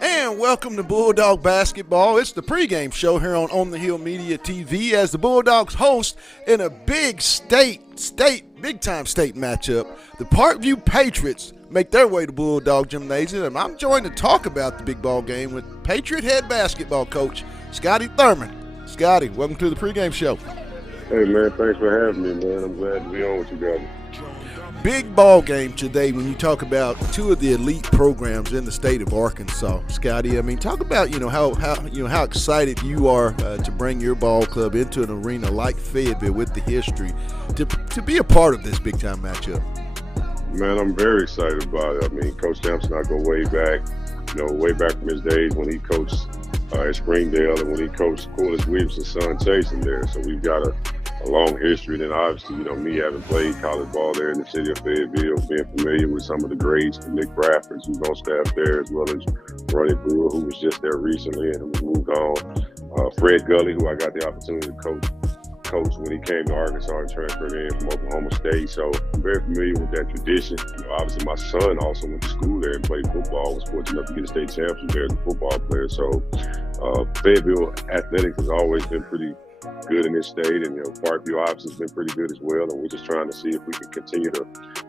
And welcome to Bulldog Basketball. It's the pregame show here on the Hill Media TV as the Bulldogs host in a big big-time state matchup. The Parkview Patriots make their way to Bulldog Gymnasium, and I'm joined to talk about the big ball game with Patriot head basketball coach Scotty Thurman. Scotty, welcome to the pregame show. Hey, man, thanks for having me, man. I'm glad to be on with you guys. Big ball game today when you talk about two of the elite programs in the state of Arkansas. Scotty, I mean, talk about how excited you are to bring your ball club into an arena like Fayetteville with the history to be a part of this big time matchup. Man, I'm very excited about it. I mean, Coach Sampson, I go way back from his days when he coached at Springdale and when he coached Corliss Williamson's son Chase in there. So we've got a long history. Then obviously, me having played college ball there in the city of Fayetteville, being familiar with some of the greats, Nick Bradford, who's on staff there, as well as Ronnie Brewer, who was just there recently and who moved on. Fred Gully, who I got the opportunity to coach when he came to Arkansas and transferred in from Oklahoma State. So I'm very familiar with that tradition. Obviously, my son also went to school there and played football. Was fortunate enough to get a state championship there as a football player. So Fayetteville athletics has always been pretty good in this state, and Parkview obviously has been pretty good as well, and we're just trying to see if we can continue to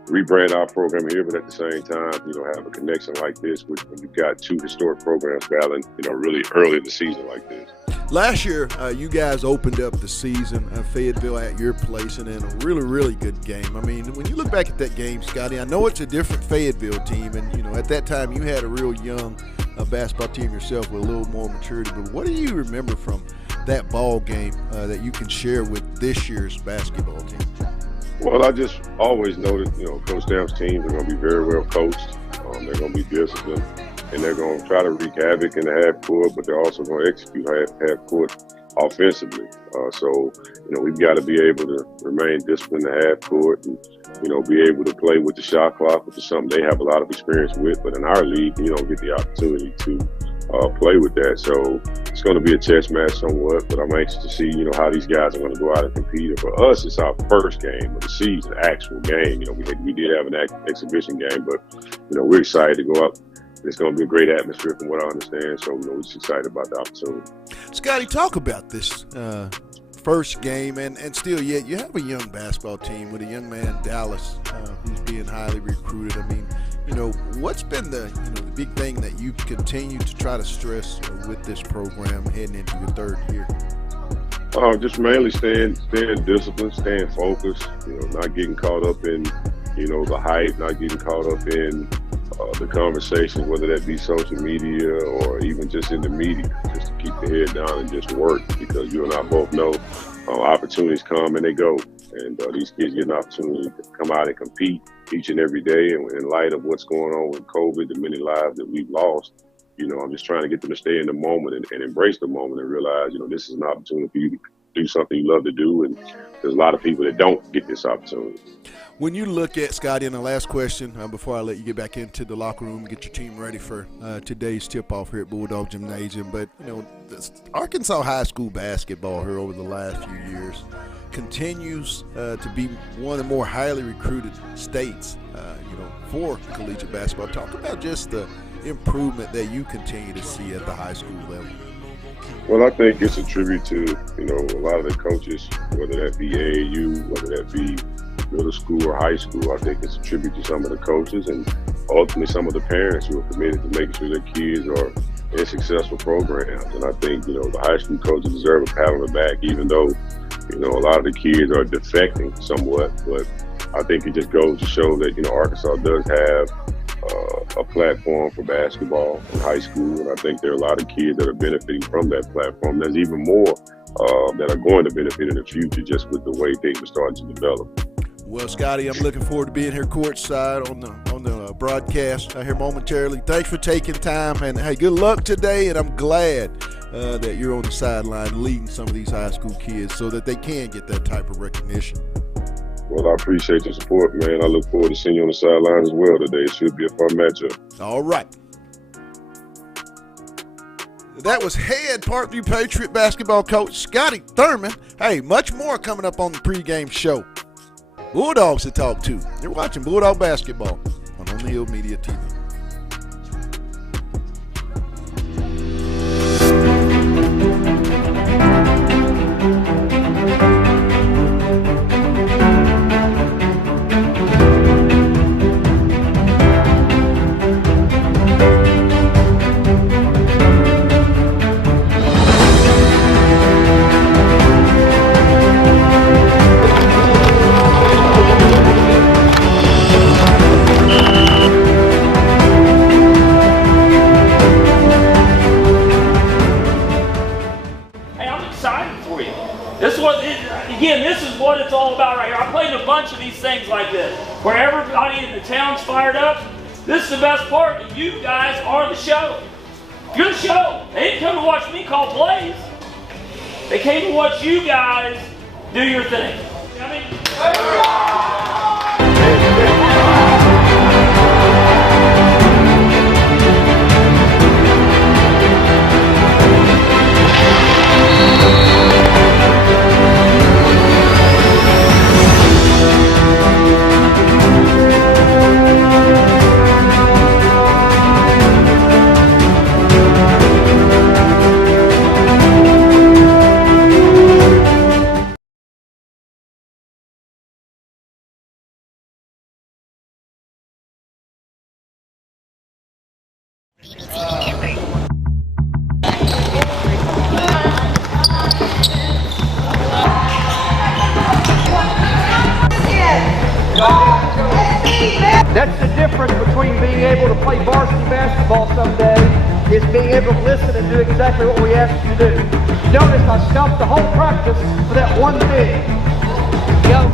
rebrand our program here, but at the same time, have a connection like this when you've got two historic programs battling, really early in the season like this. Last year, you guys opened up the season, Fayetteville at your place, and in a really, really good game. I mean, when you look back at that game, Scotty, I know it's a different Fayetteville team, and at that time you had a real young basketball team yourself with a little more maturity, but what do you remember from that ball game that you can share with this year's basketball team? Well, I just always know that, Coach Stamp's teams are going to be very well coached. They're going to be disciplined, and they're going to try to wreak havoc in the half court, but they're also going to execute half court offensively. So we've got to be able to remain disciplined in the half court and, be able to play with the shot clock, which is something they have a lot of experience with. But in our league, you don't get the opportunity to play with that. So it's going to be a chess match somewhat, but I'm anxious to see, how these guys are going to go out and compete. And for us, it's our first game of the season, actual game. We did have an exhibition game, but, we're excited to go up. It's going to be a great atmosphere from what I understand. So, we're just excited about the opportunity. Scotty, talk about this first game, and still yet you have a young basketball team with a young man, Dallas, who's being highly recruited. I mean, what's been the big thing that you continue to try to stress with this program heading into your third year? Just mainly staying disciplined, staying focused, not getting caught up in, the hype, not getting caught up in the conversation, whether that be social media or even just in the media, just to keep your head down and just work, because you and I both know opportunities come and they go. And these kids get an opportunity to come out and compete each and every day. And in light of what's going on with COVID, the many lives that we've lost, I'm just trying to get them to stay in the moment and embrace the moment and realize, this is an opportunity for you to do something you love to do. And there's a lot of people that don't get this opportunity. When you look at, Scotty, and the last question before I let you get back into the locker room and get your team ready for today's tip-off here at Bulldog Gymnasium, but, Arkansas high school basketball here over the last few years continues to be one of the more highly recruited states, for collegiate basketball. Talk about just the improvement that you continue to see at the high school level. Well, I think it's a tribute to, a lot of the coaches, whether that be AAU, whether that be middle school or high school. I think it's a tribute to some of the coaches and ultimately some of the parents who are committed to making sure their kids are in successful programs. And I think, the high school coaches deserve a pat on the back, even though, a lot of the kids are defecting somewhat. But I think it just goes to show that, Arkansas does have a platform for basketball in high school. And I think there are a lot of kids that are benefiting from that platform. There's even more that are going to benefit in the future just with the way things are starting to develop. Well, Scotty, I'm looking forward to being here courtside on the broadcast here momentarily. Thanks for taking time, and hey, good luck today. And I'm glad that you're on the sideline leading some of these high school kids so that they can get that type of recognition. Well, I appreciate your support, man. I look forward to seeing you on the sideline as well today. It should be a fun matchup. All right. That was head Parkview Patriot basketball coach Scotty Thurman. Hey, much more coming up on the pregame show. Bulldogs to talk to. You're watching Bulldog Basketball on the Hill Media TV. bunch of these things like this, where everybody in the town's fired up. This is the best part, and you guys are the show. You're the show. They didn't come to watch me call plays. They came to watch you guys do your thing. I mean, That's the difference between being able to play varsity basketball someday is being able to listen and do exactly what we ask you to do. Notice I stopped the whole practice for that one thing. Go.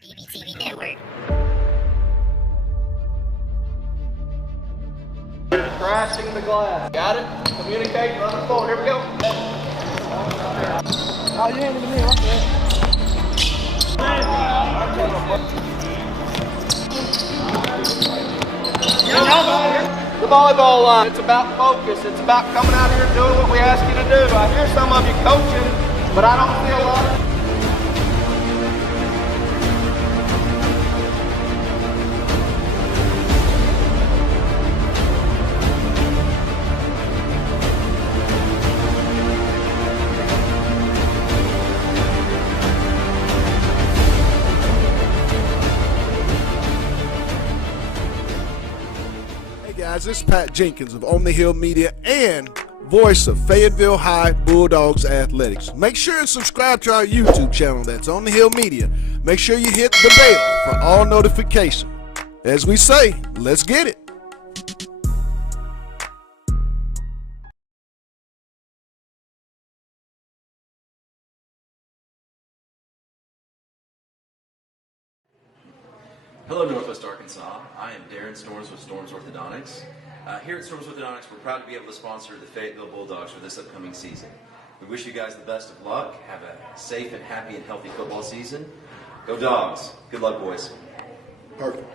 TV Network. Crashing the glass. Got it? Communicate, run the forward. Here we go. Oh, you handed me. The volleyball line, it's about focus. It's about coming out here and doing what we ask you to do. I hear some of you coaching, but I don't see a lot of guys, this is Pat Jenkins of On the Hill Media and voice of Fayetteville High Bulldogs Athletics. Make sure and subscribe to our YouTube channel. That's On the Hill Media. Make sure you hit the bell for all notifications. As we say, let's get it. Hello, Northwest Arkansas. I am Darren Storms with Storms Orthodontics. Here at Storms Orthodontics, we're proud to be able to sponsor the Fayetteville Bulldogs for this upcoming season. We wish you guys the best of luck. Have a safe and happy and healthy football season. Go Dogs. Good luck, boys. Perfect.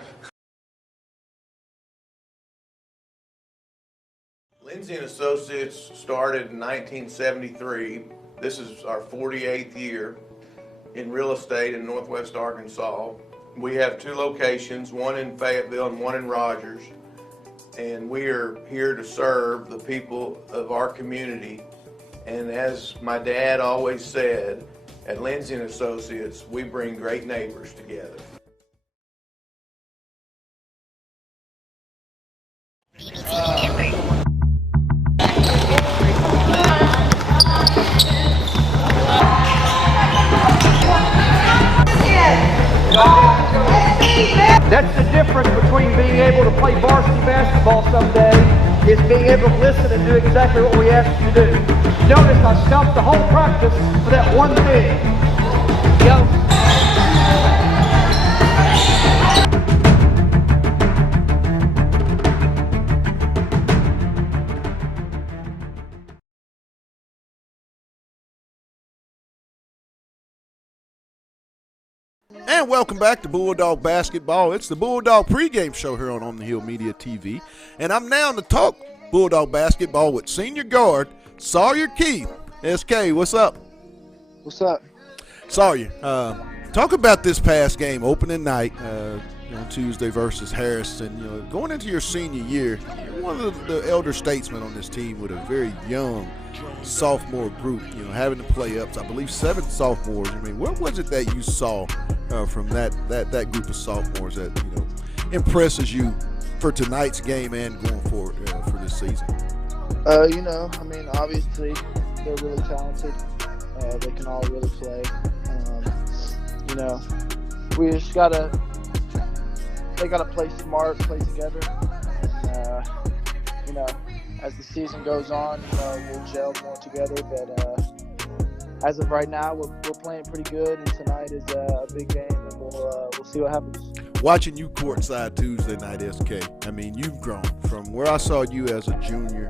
Lindsay & Associates started in 1973. This is our 48th year in real estate in Northwest Arkansas. We have two locations, one in Fayetteville and one in Rogers, and we are here to serve the people of our community. And as my dad always said, at Lindsay & Associates, we bring great neighbors together. That's the difference between being able to play varsity basketball someday is being able to listen and do exactly what we ask you to do. Notice I stopped the whole practice for that one thing. Go. And welcome back to Bulldog Basketball. It's the Bulldog pregame show here on the Hill Media TV. And I'm now to talk Bulldog Basketball with senior guard Sawyer Keith. SK, what's up? What's up? Sawyer, talk about this past game, opening night, Tuesday versus Harrison. Going into your senior year, you're one of the elder statesmen on this team with a very young sophomore group, having to play up to, I believe, 7 sophomores. I mean, what was it that you saw from that group of sophomores that impresses you for tonight's game and going forward for this season? Obviously they're really talented. They can all really play. We just they gotta play smart, play together. And, as the season goes on, we'll gel more together. But as of right now, we're playing pretty good, and tonight is a big game, and we'll see what happens. Watching you courtside Tuesday night, SK, you've grown from where I saw you as a junior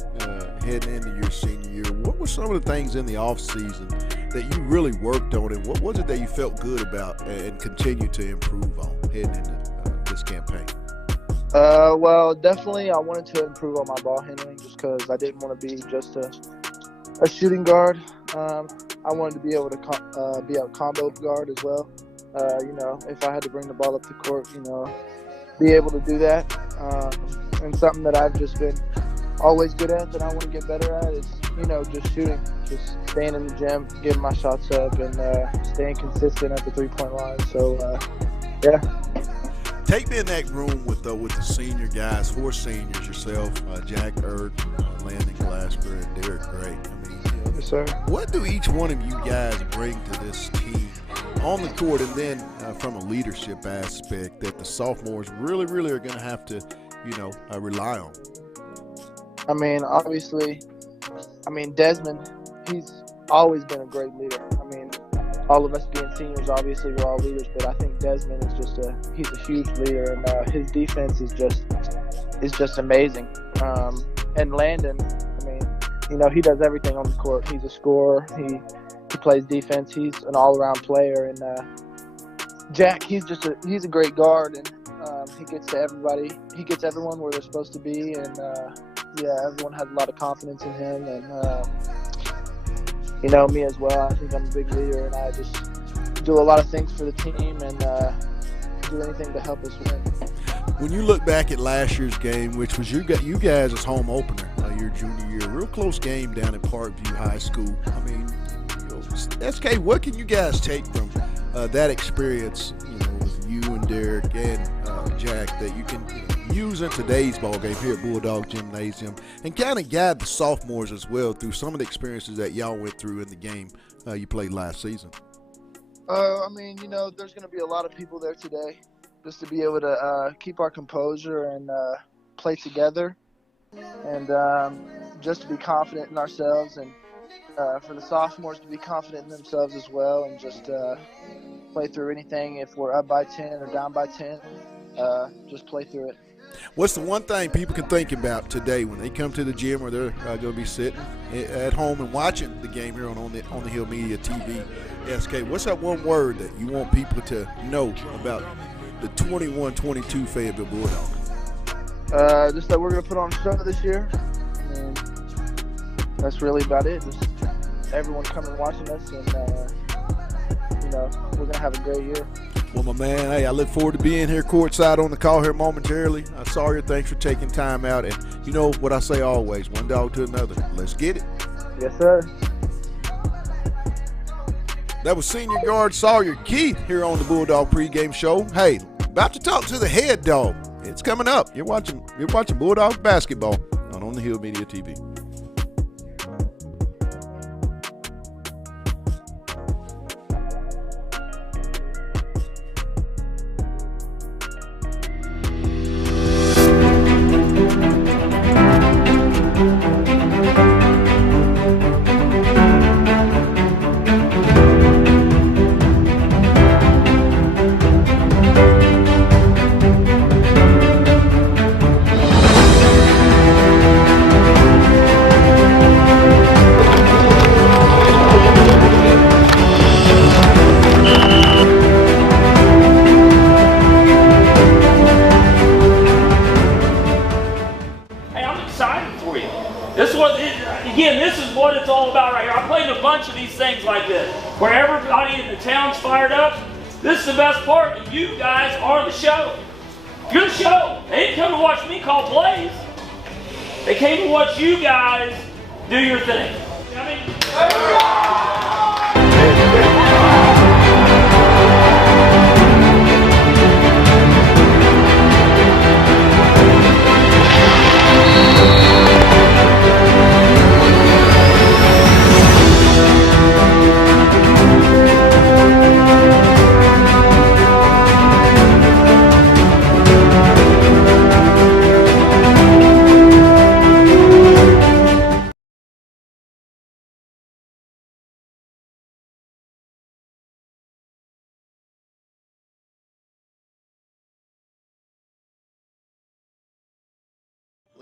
heading into your senior year. What were some of the things in the offseason that you really worked on, and what was it that you felt good about and continue to improve on heading into this campaign? Well, definitely I wanted to improve on my ball handling just because I didn't want to be just a shooting guard. I wanted to be able to be a combo guard as well. If I had to bring the ball up the court, be able to do that. And something that I've just been always good at that I want to get better at is, just shooting. Just staying in the gym, getting my shots up, and staying consistent at the three-point line. So, yeah. Take me in that room with the senior guys, 4 seniors, yourself, Jack Erd, Landon Glasper, and Derek Gray. Yes, sir. What do each one of you guys bring to this team on the court, and then from a leadership aspect that the sophomores really, really are going to have to, rely on? Obviously, Desmond, he's always been a great leader. All of us being seniors, obviously, we're all leaders, but I think Desmond is he's a huge leader, and his defense is just amazing. And Landon, he does everything on the court. He's a scorer. He plays defense. He's an all-around player. And Jack, he's a great guard, and he gets to everybody. He gets everyone where they're supposed to be, and everyone has a lot of confidence in him. And me as well. I think I'm a big leader, and I just do a lot of things for the team and do anything to help us win. When you look back at last year's game, which was you guys' home opener, your junior year, real close game down at Parkview High School. SK, what can you guys take from that experience, with you and Derek and Jack that you can use in today's ball game here at Bulldog Gymnasium and kind of guide the sophomores as well through some of the experiences that y'all went through in the game you played last season? There's going to be a lot of people there today just to be able to keep our composure and play together and just to be confident in ourselves, and for the sophomores to be confident in themselves as well, and just play through anything. If we're up by 10 or down by 10, just play through it. What's the one thing people can think about today when they come to the gym, or they're going to be sitting at home and watching the game here on the Hill Media TV? SK, what's that one word that you want people to know about the 21-22 Fayetteville Bulldogs? Just that we're going to put on a show this year. And that's really about it. Just everyone coming watching us, and we're going to have a great year. Well, my man, hey, I look forward to being here courtside on the call here momentarily. Sawyer, thanks for taking time out. And you know what I say always, one dog to another. Let's get it. Yes, sir. That was senior guard Sawyer Keith here on the Bulldog pregame show. Hey, about to talk to the head dog. It's coming up. You're watching Bulldog basketball on the Hill Media TV. This is what it's all about right here. I played a bunch of these things like this, where everybody in the town's fired up. This is the best part, and you guys are the show. You're the show. They didn't come to watch me call plays. They came to watch you guys do your thing. I mean,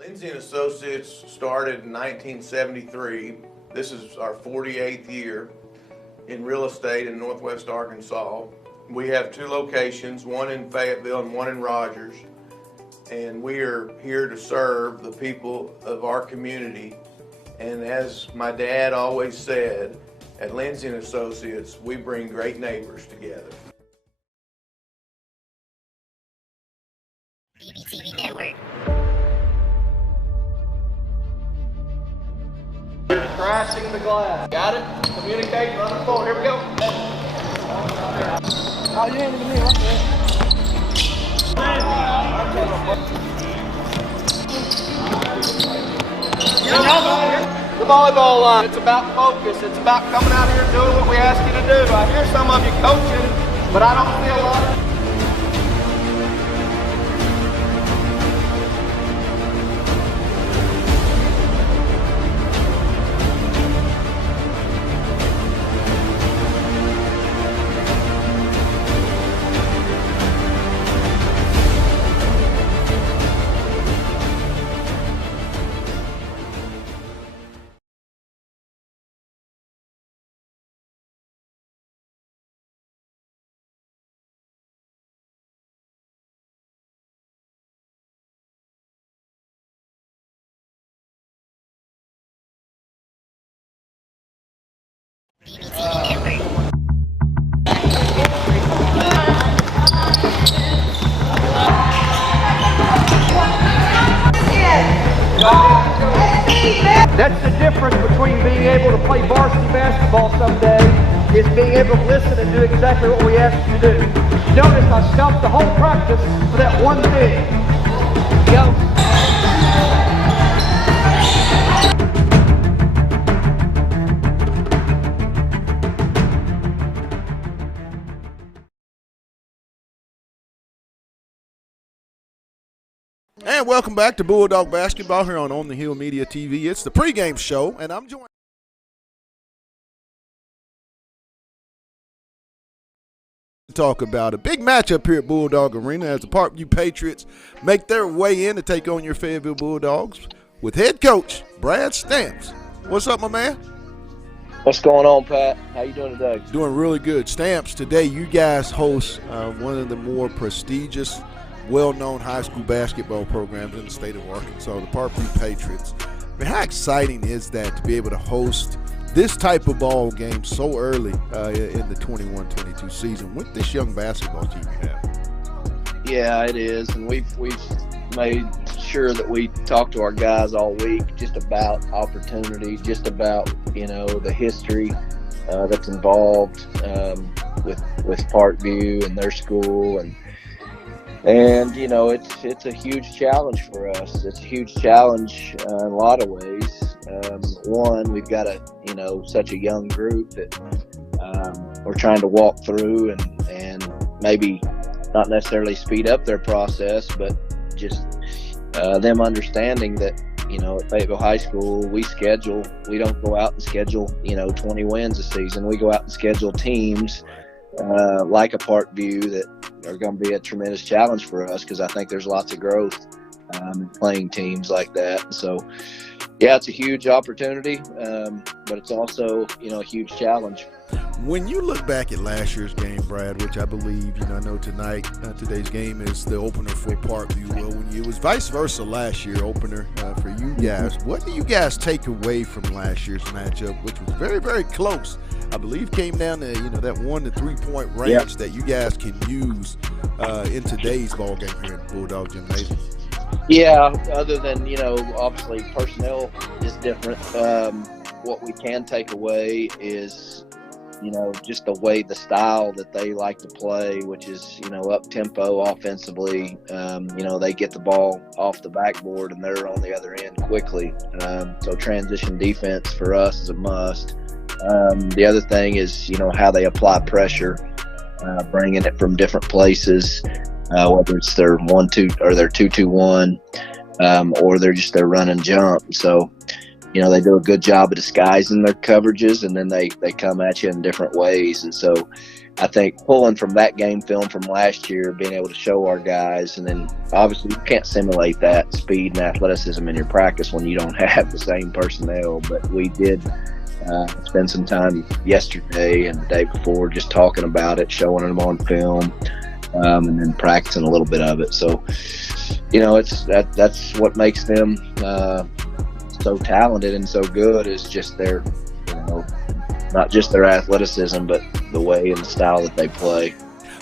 Lindsay and Associates started in 1973. This is our 48th year in real estate in Northwest Arkansas. We have two locations, one in Fayetteville and one in Rogers. And we are here to serve the people of our community. And as my dad always said, at Lindsay and Associates, we bring great neighbors together. BBTV Network. Crashing the glass. Got it? Communicate, run the phone. Here we go. Oh, you ain't even me, right there. The volleyball line, it's about focus. It's about coming out here and doing what we ask you to do. I hear some of you coaching, but I don't see a lot of BBTV Network. That's the difference between being able to play varsity basketball someday is being able to listen and do exactly what we ask you to do. Notice I stumped the whole practice for that one thing. Go. And welcome back to Bulldog Basketball here on the Hill Media TV. It's the pregame show, and I'm joined to talk about a big matchup here at Bulldog Arena as the Parkview Patriots make their way in to take on your Fayetteville Bulldogs with head coach Brad Stamps. What's up, my man? What's going on, Pat? How you doing today? Doing really good. Stamps, today you guys host one of the more prestigious, well-known high school basketball programs in the state of Arkansas, the Parkview Patriots. I mean, how exciting is that to be able to host this type of ball game so early in the 21-22 season with this young basketball team you have? Yeah, it is, and we've made sure that we talk to our guys all week just about opportunity, just about the history that's involved with Parkview and their school, and it's a huge challenge for us. It's a huge challenge in a lot of ways. One, we've got such a young group that we're trying to walk through and maybe not necessarily speed up their process, but just them understanding that at Fayetteville High School we don't go out and schedule 20 wins a season. We go out and schedule teams like a Parkview that are going to be a tremendous challenge for us, because I think there's lots of growth in playing teams like that. So, yeah, it's a huge opportunity, but it's also, a huge challenge. When you look back at last year's game, Brad, which I believe, I know today's game is the opener for Parkview. Well, it was vice versa last year, opener for you guys. What do you guys take away from last year's matchup, which was very, very close? I believe came down to, that 1 to 3 point range that you guys can use in today's ball game here at Bulldog Gymnasium. Yeah, other than, obviously personnel is different. What we can take away is, just the style that they like to play, which is, up tempo offensively. They get the ball off the backboard and they're on the other end quickly. So transition defense for us is a must. The other thing is, how they apply pressure, bringing it from different places, whether it's their 1-2 or their 2-2-1, or they're run and jump. So they do a good job of disguising their coverages, and then they come at you in different ways. And so I think pulling from that game film from last year, being able to show our guys, and then obviously you can't simulate that speed and athleticism in your practice when you don't have the same personnel. But we did spend some time yesterday and the day before just talking about it, showing them on film, and then practicing a little bit of it. So, that's what makes them so talented and so good, is just their, not just their athleticism, but the way and the style that they play.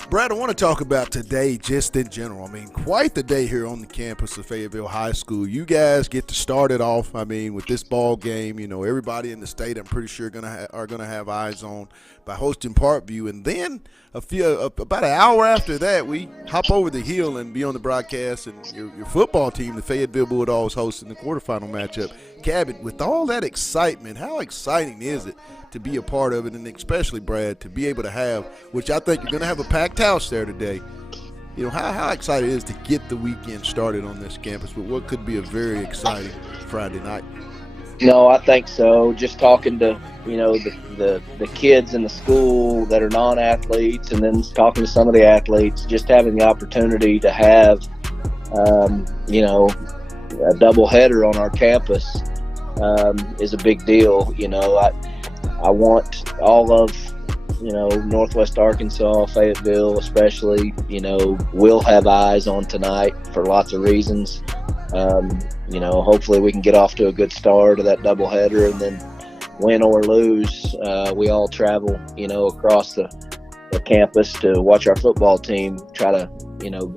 Brad, I want to talk about today just in general. I mean, quite the day here on the campus of Fayetteville High School. You guys get to start it off, with this ball game. Everybody in the state, I'm pretty sure, are gonna have eyes on by hosting Parkview. And then about an hour after that, we hop over the hill and be on the broadcast, and your football team, the Fayetteville Bulldogs, hosting the quarterfinal matchup. Cabot, with all that excitement, how exciting is it to be a part of it, and especially, Brad, to be able to have, which I think you're going to have a packed house there today, how excited it is to get the weekend started on this campus with what could be a very exciting Friday night? No, I think so. Just talking to, the kids in the school that are non-athletes, and then talking to some of the athletes, just having the opportunity to have, a doubleheader on our campus is a big deal. I want all of, Northwest Arkansas, Fayetteville especially, will have eyes on tonight for lots of reasons. Hopefully we can get off to a good start of that doubleheader, and then win or lose, we all travel, across the campus to watch our football team try to,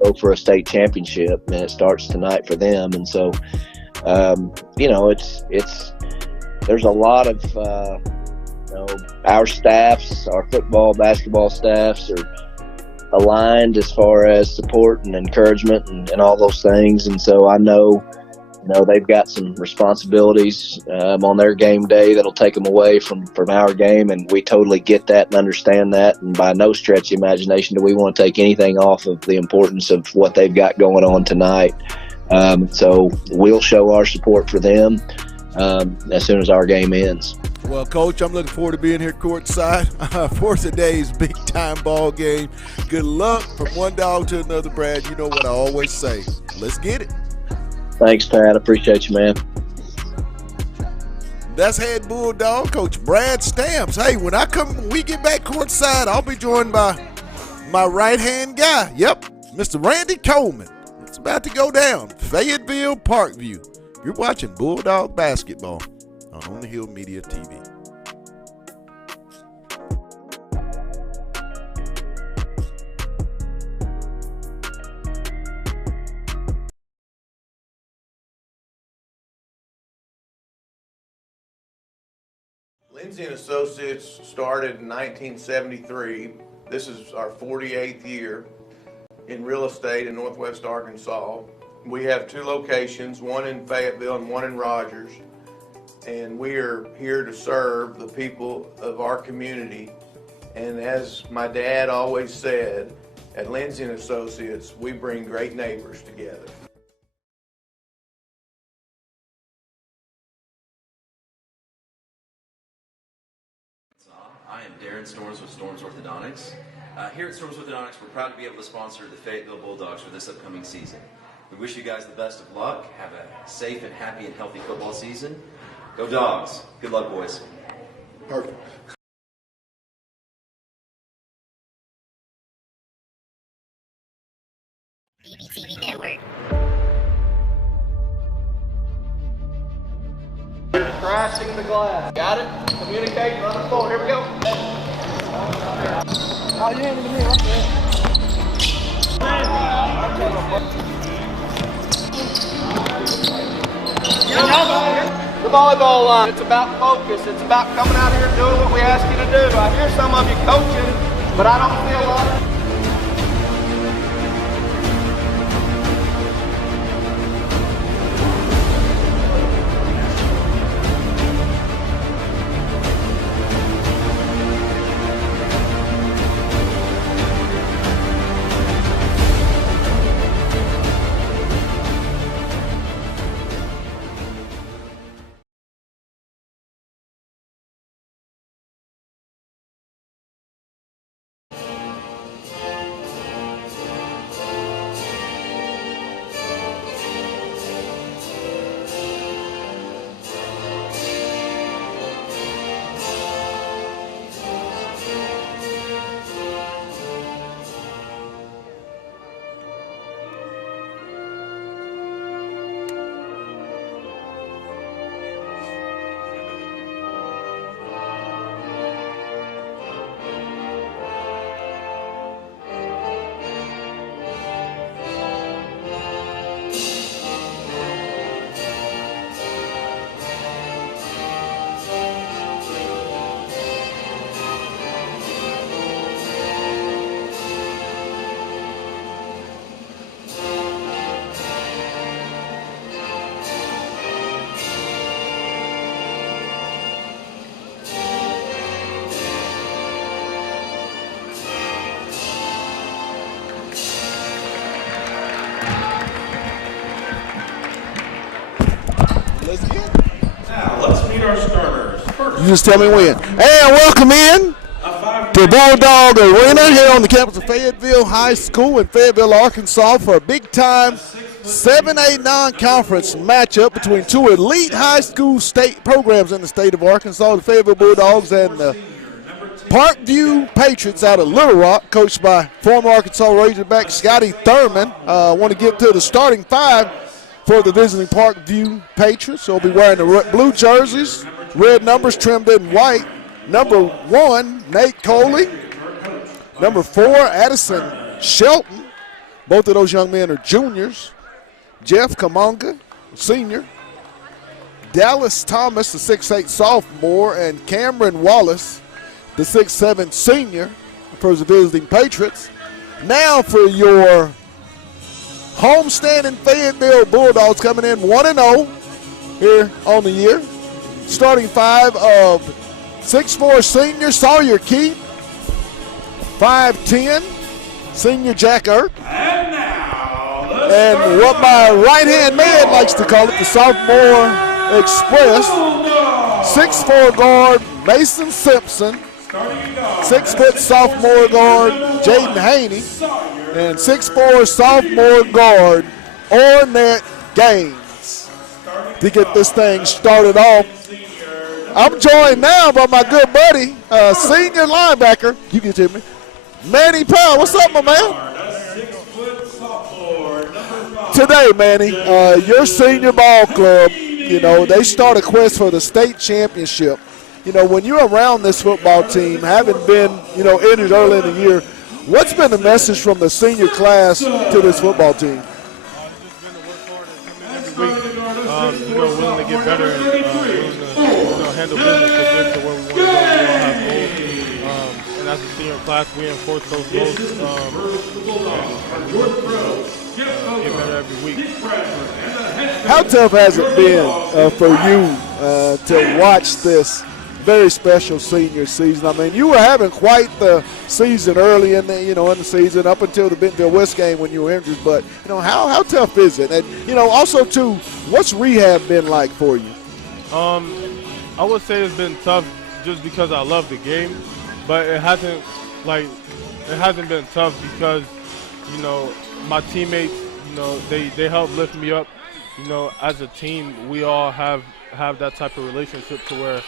go for a state championship, and it starts tonight for them. And so, there's a lot of, our staffs, our football, basketball staffs are aligned as far as support and encouragement and all those things. And so I know, they've got some responsibilities on their game day that'll take them away from our game, and we totally get that and understand that. And by no stretch of imagination do we want to take anything off of the importance of what they've got going on tonight. So we'll show our support for them as soon as our game ends. Well, Coach, I'm looking forward to being here courtside for today's big-time ball game. Good luck from one dog to another, Brad. You know what I always say. Let's get it. Thanks, Pat. I appreciate you, man. That's head Bulldog Coach Brad Stamps. Hey, when we get back courtside, I'll be joined by my right-hand guy. Yep, Mr. Randy Coleman. It's about to go down. Fayetteville, Parkview. You're watching Bulldog Basketball on the Hill Media TV. Lindsay & Associates started in 1973. This is our 48th year in real estate in Northwest Arkansas. We have two locations, one in Fayetteville and one in Rogers. And we are here to serve the people of our community. And as my dad always said, at Lindsay & Associates, we bring great neighbors together. I am Darren Storms with Storms Orthodontics. Here at Storms Orthodontics, we're proud to be able to sponsor the Fayetteville Bulldogs for this upcoming season. We wish you guys the best of luck. Have a safe and happy and healthy football season. Go Dogs. Good luck, boys. Perfect. BBTV Network. Crashing the glass. Got it? Communicating on the floor. Here we go. Oh, you ain't even here. Right there. The volleyball line. It's about focus. It's about coming out here and doing what we ask you to do. I hear some of you coaching, but I don't feel a lot of our starters. First, You just tell me when. And welcome in to Bulldog Arena here on the campus of Fayetteville High School in Fayetteville, Arkansas for a big-time 7A non-conference matchup between two elite high school state programs in the state of Arkansas, the Fayetteville Bulldogs and the Parkview Patriots out of Little Rock, coached by former Arkansas Razorback Scotty Thurman. I want to get to the starting five for the visiting Parkview Patriots. They'll be wearing the blue jerseys, red numbers trimmed in white. Number 1, Nate Coley. Number 4, Addison Shelton. Both of those young men are juniors. Jeff Kamonga, senior. Dallas Thomas, the 6'8 sophomore, and Cameron Wallace, the 6'7 senior for the visiting Patriots. Now for your homestanding Fayetteville Bulldogs coming in 1-0 here on the year. Starting five of 6'4 senior Sawyer Keith, 5'10 senior Jack Earp, and what my right-hand man likes to call it, the sophomore express, 6'4 guard Mason Simpson, 6' sophomore guard Jaden Haney, and 6'4 sophomore guard Ornette Gaines to get this thing started off. I'm joined now by my good buddy, senior linebacker, you can tell me, Manny Powell. What's up, my man? Today, Manny, your senior ball club, you know, they start a quest for the state championship. You know, when you're around this football team, having been, you know, injured early in the year, what's been the message from the senior class to this football team? You know, willing to get better and willing to, handle business to get to where we want to go. We all have goals. And as a senior class, we enforce those goals and get better every week. How tough has it been for you to watch this very special senior season? I mean, you were having quite the season early in the, in the season up until the Bentonville West game when you were injured. But, how tough is it? And, also, too, what's rehab been like for you? I would say it's been tough just because I love the game. But it hasn't been tough because, my teammates, they help lift me up. As a team, we all have that type of relationship to where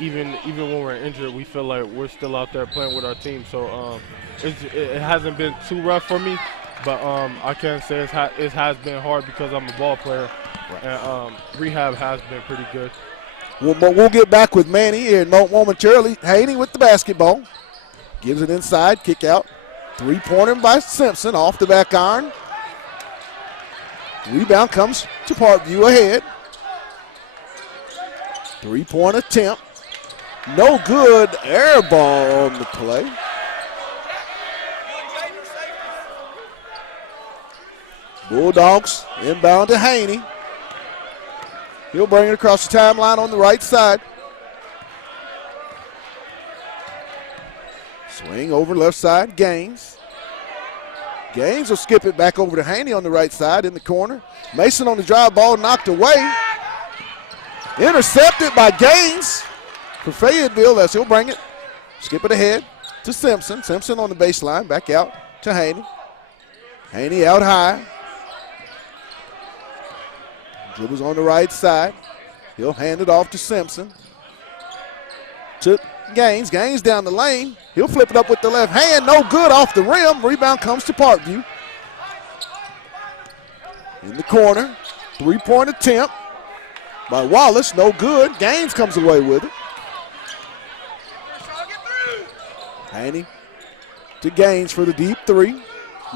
even when we're injured, we feel like we're still out there playing with our team. So it hasn't been too rough for me, but I can't say it has been hard because I'm a ball player, and rehab has been pretty good. We'll get back with Manny here momentarily. Haney with the basketball. Gives it inside, kick out. Three-pointer by Simpson off the back iron. Rebound comes to Parkview ahead. Three-point attempt. No good. Air ball on the play. Bulldogs inbound to Haney. He'll bring it across the timeline on the right side. Swing over left side, Gaines. Gaines will skip it back over to Haney on the right side in the corner. Mason on the drive, ball knocked away. Intercepted by Gaines for Fayetteville as he'll bring it. Skip it ahead to Simpson. Simpson on the baseline, back out to Haney. Haney out high. Dribbles on the right side. He'll hand it off to Simpson. To Gaines. Gaines down the lane. He'll flip it up with the left hand. No good off the rim. Rebound comes to Parkview. In the corner. Three-point attempt by Wallace. No good. Gaines comes away with it. Haney to Gaines for the deep three.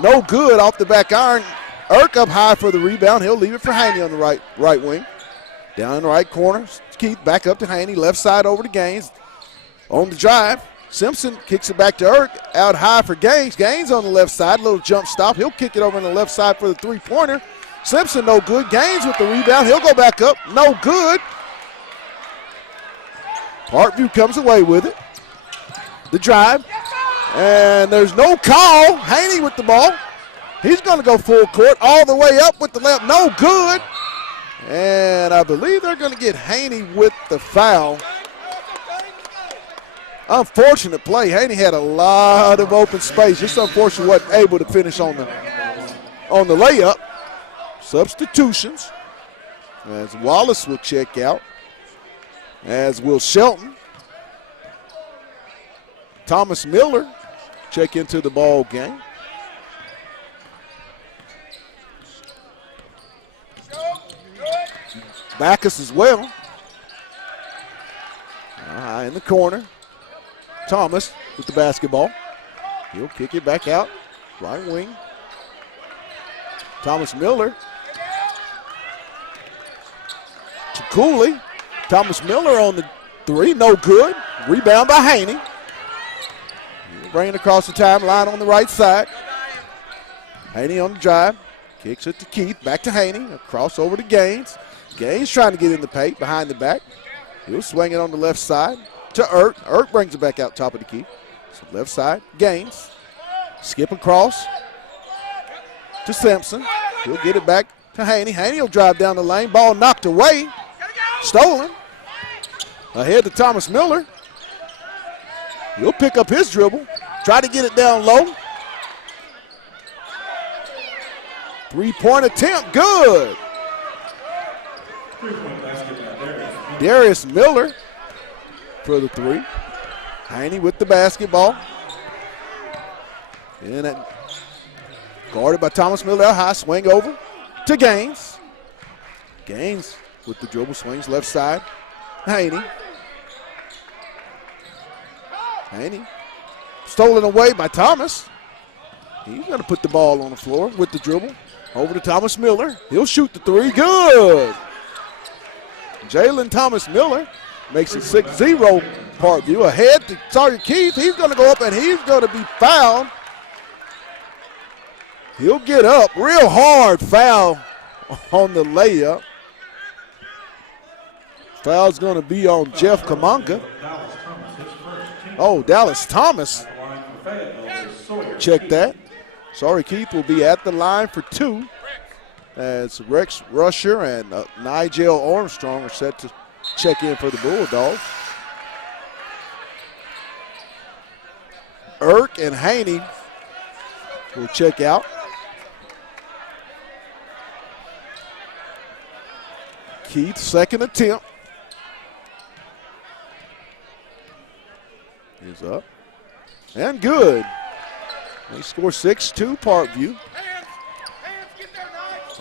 No good off the back iron. Irk up high for the rebound. He'll leave it for Haney on the right wing. Down in the right corner. Keith back up to Haney. Left side over to Gaines. On the drive. Simpson kicks it back to Irk. Out high for Gaines. Gaines on the left side. Little jump stop. He'll kick it over on the left side for the three-pointer. Simpson no good. Gaines with the rebound. He'll go back up. No good. Parkview comes away with it. The drive. And there's no call. Haney with the ball. He's going to go full court all the way up with the left. No good. And I believe they're going to get Haney with the foul. Unfortunate play. Haney had a lot of open space. Just unfortunate wasn't able to finish on the layup. Substitutions. As Wallace will check out. As will Shelton. Thomas Miller check into the ball game. Backus as well. In the corner. Thomas with the basketball. He'll kick it back out. Right wing. Thomas Miller. To Cooley. Thomas Miller on the three. No good. Rebound by Haney. Bring it across the timeline on the right side. Haney on the drive. Kicks it to Keith. Back to Haney. Across over to Gaines. Gaines trying to get in the paint behind the back. He'll swing it on the left side to Ert. Ert brings it back out top of the key. So left side, Gaines. Skip across to Simpson. He'll get it back to Haney. Haney will drive down the lane. Ball knocked away. Stolen. Ahead to Thomas Miller. He'll pick up his dribble. Try to get it down low. Three-point attempt. Good. Darius Miller for the three. Haney with the basketball. And that guarded by Thomas Miller. High swing over to Gaines. Gaines with the dribble, swings left side. Haney. Haney stolen away by Thomas. He's going to put the ball on the floor with the dribble. Over to Thomas Miller. He'll shoot the three. Good. Jalen Thomas Miller makes it 6-0 Parkview. Ahead to Sawyer Keith. He's going to go up and he's going to be fouled. He'll get up. Real hard foul on the layup. Foul's going to be on Jeff Kamanka. Oh, Dallas Thomas. Check that. Sawyer Keith will be at the line for two. As Rex Rusher and Nigel Armstrong are set to check in for the Bulldogs. Irk and Haney will check out. Keith, second attempt. Is up. And good. They score 6-2 Parkview.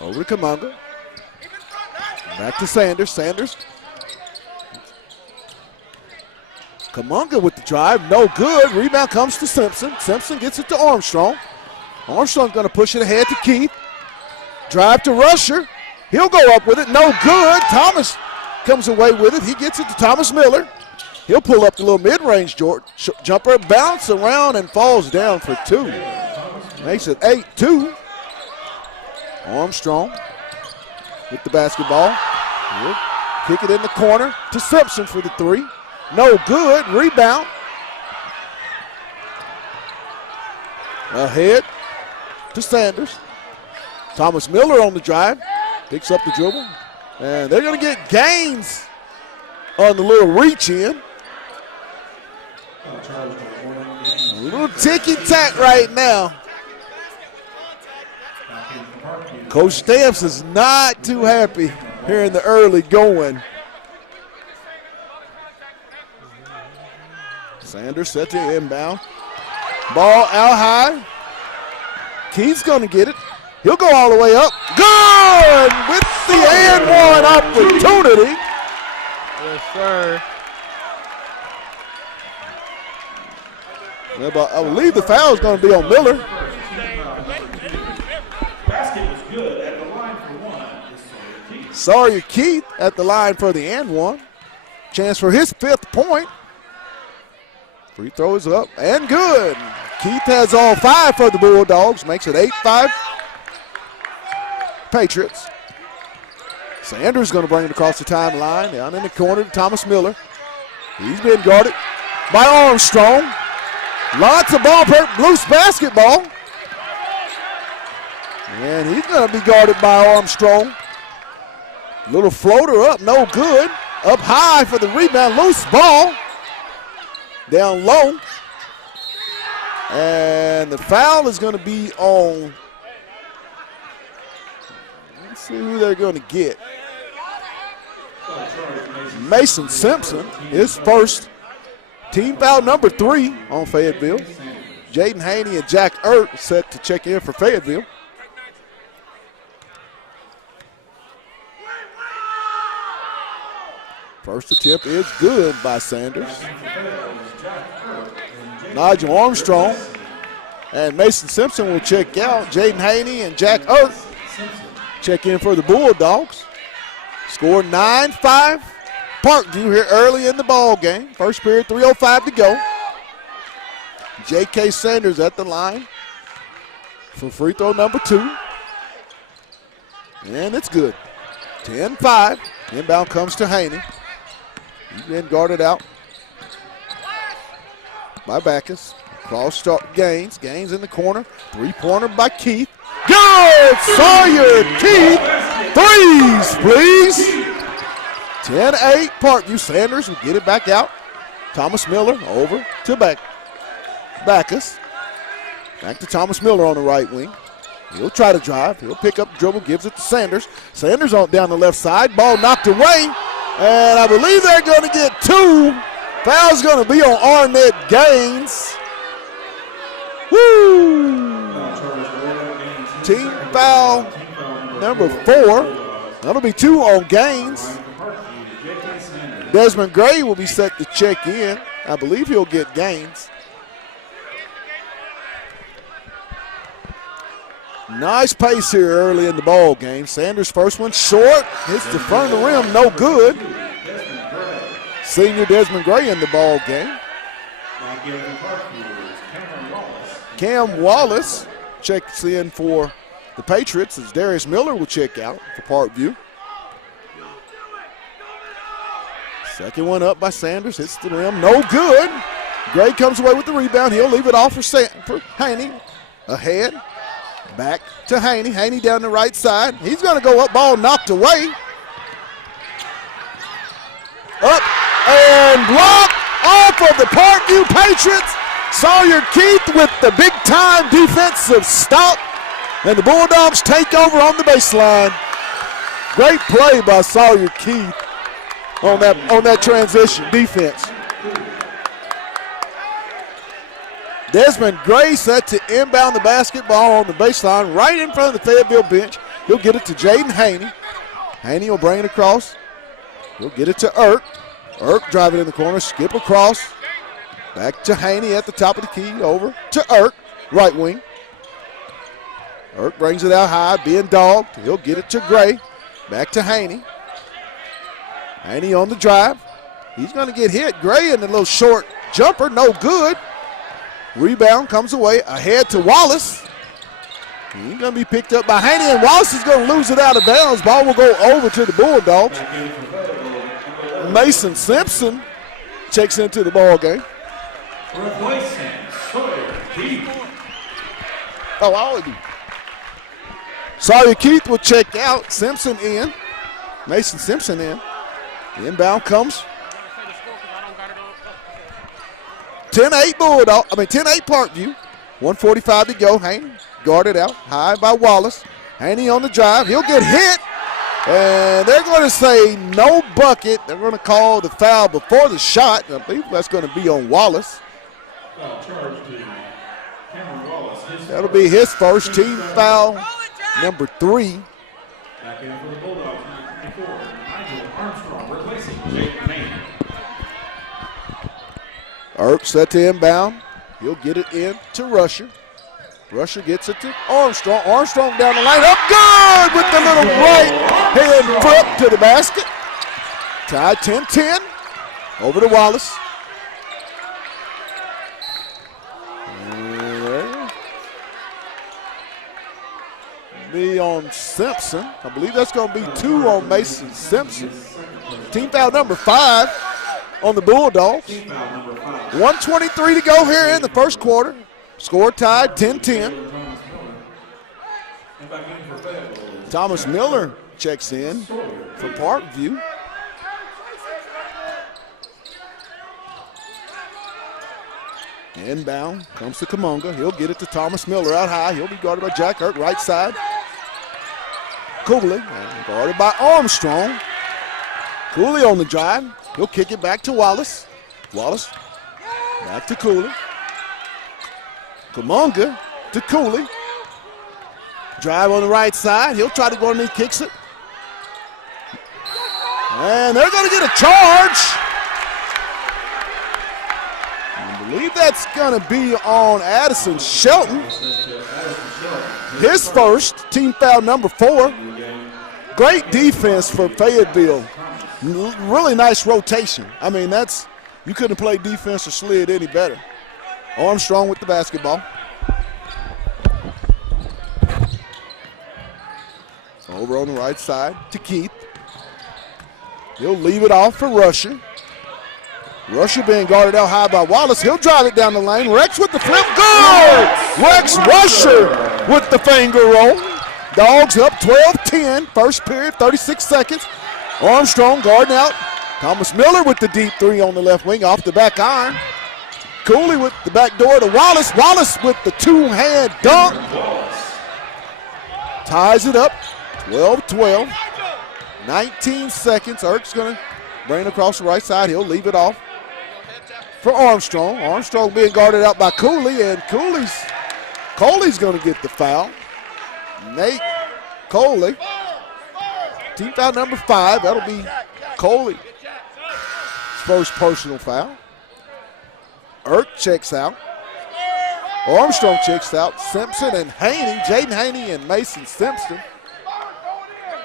Over to Kamanga. Back to Sanders. Sanders. Kamanga with the drive. No good. Rebound comes to Simpson. Simpson gets it to Armstrong. Armstrong's going to push it ahead to Keith. Drive to Rusher. He'll go up with it. No good. Thomas comes away with it. He gets it to Thomas Miller. He'll pull up the little mid-range jumper, bounce around, and falls down for two. Makes it 8-2. Armstrong with the basketball. He'll kick it in the corner to Simpson for the three. No good. Rebound. Ahead to Sanders. Thomas Miller on the drive. Picks up the dribble. And they're going to get Gaines on the little reach in. A little ticky-tack right now. Coach Stamps is not too happy here in the early going. Sanders set to inbound. Ball out high. Keith's going to get it. He'll go all the way up. Good with the and one opportunity. Yes, sir. I believe the foul is going to be on Miller. Sawyer Keith at the line for the and one. Chance for his fifth point. Free throw is up and good. Keith has all five for the Bulldogs. Makes it 8-5 Patriots. Sanders going to bring it across the timeline. Down in the corner to Thomas Miller. He's been guarded by Armstrong. Lots of ball, loose basketball. And he's going to be guarded by Armstrong. Little floater up, no good. Up high for the rebound, loose ball. Down low. And the foul is going to be on, let's see who they're going to get. Mason Simpson, his first. Team foul number 3 on Fayetteville. Jaden Haney and Jack Ert set to check in for Fayetteville. First attempt is good by Sanders. Nigel Armstrong and Mason Simpson will check out. Jaden Haney and Jack Ert check in for the Bulldogs. Score 9-5. Parkview here early in the ball game. First period, 3:05 to go. J.K. Sanders at the line for free throw number 2. And it's good. 10-5. Inbound comes to Haney. He's been guarded out by Backus. Cross start Gaines. Gaines in the corner. Three-pointer by Keith. Good! Sawyer Keith. Threes, please. 10-8 Parkview. Sanders will get it back out. Thomas Miller over to Backus. Back to Thomas Miller on the right wing. He'll try to drive. He'll pick up the dribble, gives it to Sanders. Sanders on down the left side. Ball knocked away. And I believe they're going to get 2. Foul's going to be on Arnett Gaines. Woo! Team foul number 4. That'll be 2 on Gaines. Desmond Gray will be set to check in. I believe he'll get Gaines. Nice pace here early in the ball game. Sanders' first one short. Hits the front of the rim, no good. Senior Desmond Gray in the ball game. Cam Wallace checks in for the Patriots as Darius Miller will check out for Parkview. Second one up by Sanders, hits the rim, no good. Gray comes away with the rebound. He'll leave it off for Haney. Ahead, back to Haney. Haney down the right side. He's going to go up, ball knocked away. Up and blocked off of the Parkview Patriots. Sawyer Keith with the big-time defensive stop. And the Bulldogs take over on the baseline. Great play by Sawyer Keith on that transition defense. Desmond Gray set to inbound the basketball on the baseline right in front of the Fayetteville bench. He'll get it to Jaden Haney. Haney will bring it across. He'll get it to Irk. Irk driving in the corner, skip across. Back to Haney at the top of the key, over to Irk, right wing. Irk brings it out high, being dogged. He'll get it to Gray. Back to Haney. Haney on the drive. He's going to get hit. Gray in the little short jumper, no good. Rebound comes away, ahead to Wallace. He's going to be picked up by Haney, and Wallace is going to lose it out of bounds. Ball will go over to the Bulldogs. Mason Simpson checks into the ball game. Replacing Sawyer Keith. Oh, I would be. Sawyer Keith will check out. Simpson in. Mason Simpson in. The inbound comes. 10-8 Parkview. 1:45 to go. Haney guarded out high by Wallace. Haney on the drive. He'll get hit. And they're going to say no bucket. They're going to call the foul before the shot. I believe that's going to be on Wallace. That'll be his first team foul, number 3. Back in for the Bulldogs, number 54, Nigel Armstrong, replacing Jaden Haney. Irk set to inbound. He'll get it in to Rusher. Rusher gets it to Armstrong. Armstrong down the lane, up good with the little right hand flip to the basket. Tied 10-10. Over to Wallace. Be on Simpson. I believe that's going to be 2 on Mason Simpson. Team foul number 5 on the Bulldogs. 1:23 to go here in the first quarter. Score tied 10-10. Thomas Miller checks in for Parkview. Inbound comes to Kamonga. He'll get it to Thomas Miller out high. He'll be guarded by Jack Hurt, right side. Cooley, guarded by Armstrong. Cooley on the drive. He'll kick it back to Wallace. Wallace back to Cooley. Kamonga to Cooley. Drive on the right side. He'll try to go underneath, kicks it. And they're going to get a charge. I believe that's going to be on Addison Shelton. His first, team foul number 4. Great defense for Fayetteville. Really nice rotation. I mean, you couldn't play defense or slid any better. Armstrong with the basketball. Over on the right side to Keith. He'll leave it off for Rusher. Rusher being guarded out high by Wallace. He'll drive it down the lane. Rex with the flip. Good! Rex Rusher with the finger roll. Dogs up 12-10. First period, 36 seconds. Armstrong guarding out. Thomas Miller with the deep 3 on the left wing off the back iron. Cooley with the back door to Wallace. Wallace with the 2-hand dunk. Ties it up, 12-12. 19 seconds. Erk's going to bring it across the right side. He'll leave it off for Armstrong. Armstrong being guarded out by Cooley, and Coley's going to get the foul. Nate Coley, team foul number 5. That'll be Coley's first personal foul. Erk checks out. Armstrong checks out. Simpson and Haney, Jaden Haney and Mason Simpson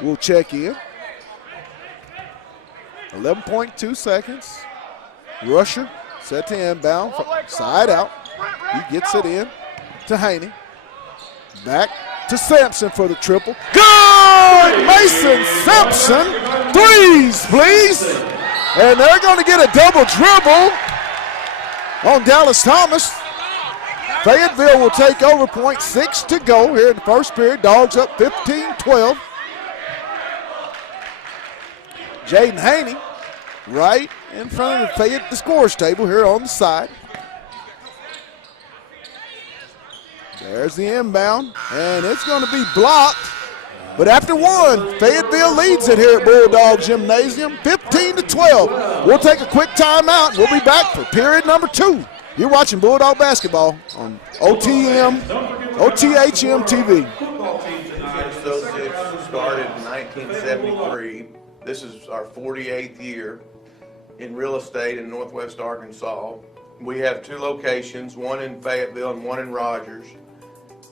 will check in. 11.2 seconds. Rusher set to inbound, side out. He gets it in to Haney. Back to Sampson for the triple. Good! Mason Simpson, 3s, please. And they're going to get a double dribble on Dallas Thomas. Fayetteville will take over, 0.6 to go here in the first period. Dogs up 15-12. Jaden Haney right in front of the scores table here on the side. There's the inbound, and it's going to be blocked. But after one, Fayetteville leads it here at Bulldog Gymnasium, 15-12. We'll take a quick timeout. We'll be back for period number 2. You're watching Bulldog Basketball on OTHM TV. Associates started in 1973. This is our 48th year in real estate in Northwest Arkansas. We have 2 locations, one in Fayetteville and one in Rogers.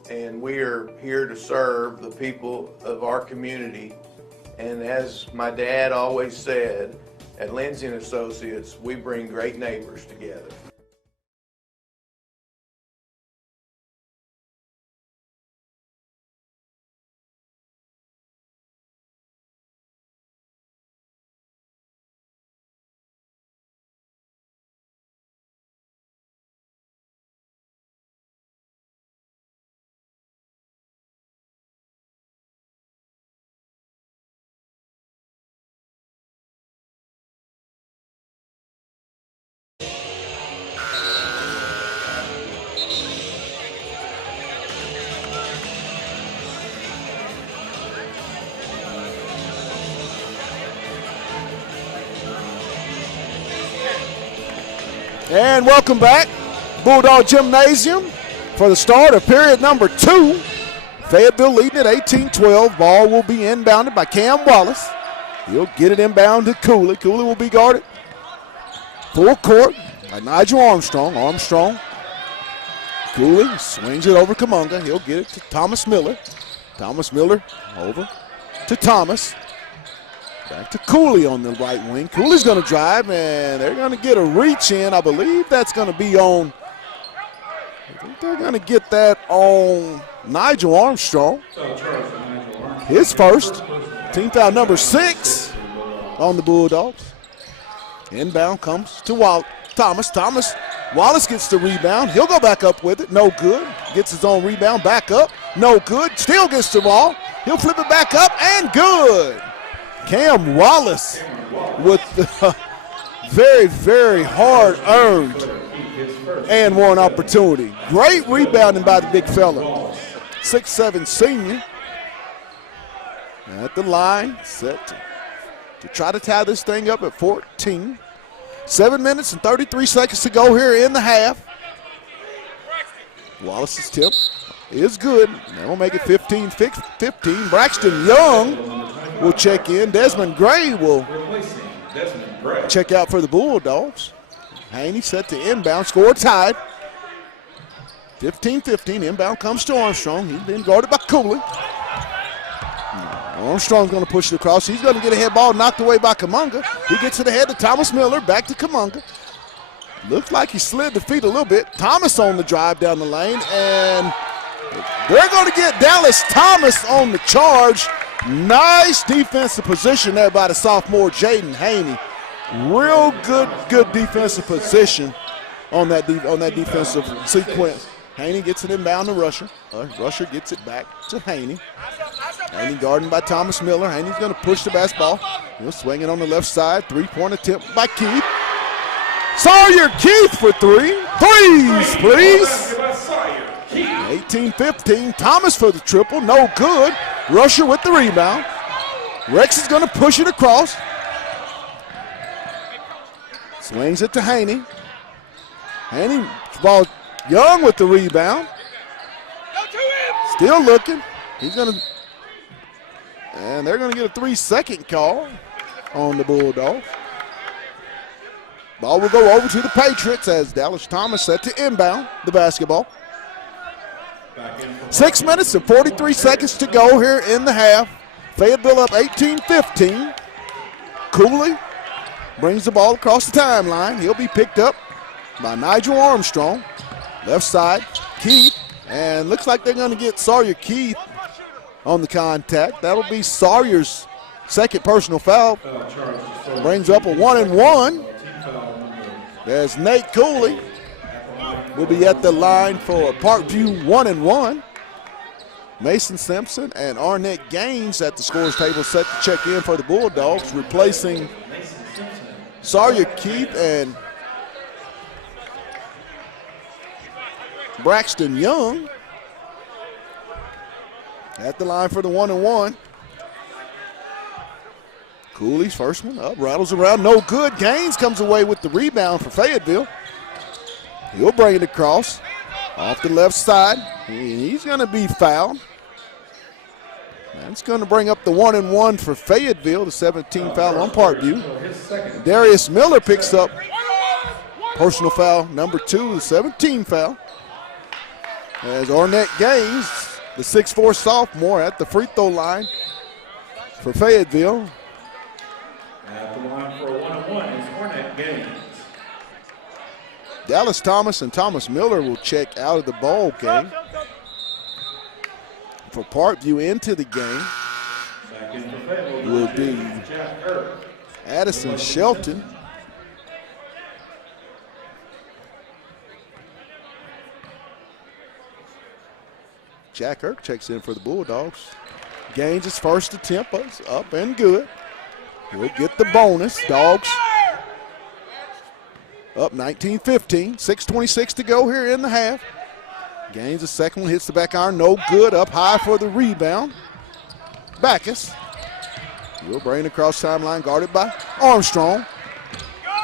And we are here to serve the people of our community. And as my dad always said, at Lindsay & Associates, we bring great neighbors together. And welcome back, Bulldog Gymnasium, for the start of period number 2. Fayetteville leading at 18-12. Ball will be inbounded by Cam Wallace. He'll get it inbound to Cooley. Cooley will be guarded full court by Nigel Armstrong. Armstrong. Cooley swings it over Kamunga. He'll get it to Thomas Miller. Thomas Miller over to Thomas. Back to Cooley on the right wing. Cooley's going to drive, and they're going to get a reach in. I believe that's going to be on, I think they're going to get that on Nigel Armstrong. His first. Team foul number 6 on the Bulldogs. Inbound comes to Thomas. Wallace gets the rebound. He'll go back up with it. No good. Gets his own rebound. Back up. No good. Still gets the ball. He'll flip it back up and good. Cam Wallace with the very, very hard-earned and one opportunity. Great rebounding by the big fella. 6'7" senior. At the line, set to try to tie this thing up at 14. 7 minutes and 33 seconds to go here in the half. Wallace's tip is good. That will make it 15-15. Braxton Young will check in. Desmond Gray will check out for the Bulldogs. Haney set to inbound, score tied. 15-15, inbound comes to Armstrong. He's been guarded by Cooley. Armstrong's going to push it across. He's going to get a head ball knocked away by Kamunga. He gets it ahead to Thomas Miller, back to Kamunga. Looks like he slid the feet a little bit. Thomas on the drive down the lane, and they're going to get Dallas Thomas on the charge. Nice defensive position there by the sophomore Jaden Haney. Real good defensive position on that defensive sequence. Haney gets it inbound to Rusher. Rusher gets it back to Haney. Haney guarded by Thomas Miller. Haney's going to push the basketball. He'll swing it on the left side. Three-point attempt by Keith. Sawyer Keith for three. Threes, please. 18-15. Thomas for the triple. No good. Rusher with the rebound. Rex is going to push it across. Swings it to Haney. Haney, ball Young with the rebound. Still looking. He's going to, and they're going to get a 3-second call on the Bulldogs. Ball will go over to the Patriots as Dallas Thomas set to inbound the basketball. 6 minutes and 43 seconds to go here in the half. Fayetteville up 18-15. Cooley brings the ball across the timeline. He'll be picked up by Nigel Armstrong. Left side, Keith, and looks like they're going to get Sawyer Keith on the contact. That'll be Sawyer's second personal foul. Brings up a 1-and-1. There's Nate Cooley. Will be at the line for Parkview 1-and-1. Mason Simpson and Arnett Gaines at the scorer's table set to check in for the Bulldogs, replacing Sawyer Keith and Braxton Young. At the line for the 1-and-1. Cooley's first one up, rattles around, no good. Gaines comes away with the rebound for Fayetteville. He'll bring it across off the left side. He's going to be fouled. That's going to bring up the 1-and-1 for Fayetteville, the 17th foul on Parkview. Darius Miller picks up personal foul number 2, the 17th foul. As Arnett Gaines, the 6'4" sophomore, at the free throw line for Fayetteville. At the line for a 1-and-1 is Arnett Gaines. Dallas Thomas and Thomas Miller will check out of the ball game. For Parkview into the game will be Addison Shelton. Jack Irk checks in for the Bulldogs. Gaines his first attempt, up and good. He'll get the bonus. Dogs up 19-15. 6:26 to go here in the half. Gaines the second one, hits the back iron, no good. Up high for the rebound. Backus. He'll bring across timeline, guarded by Armstrong.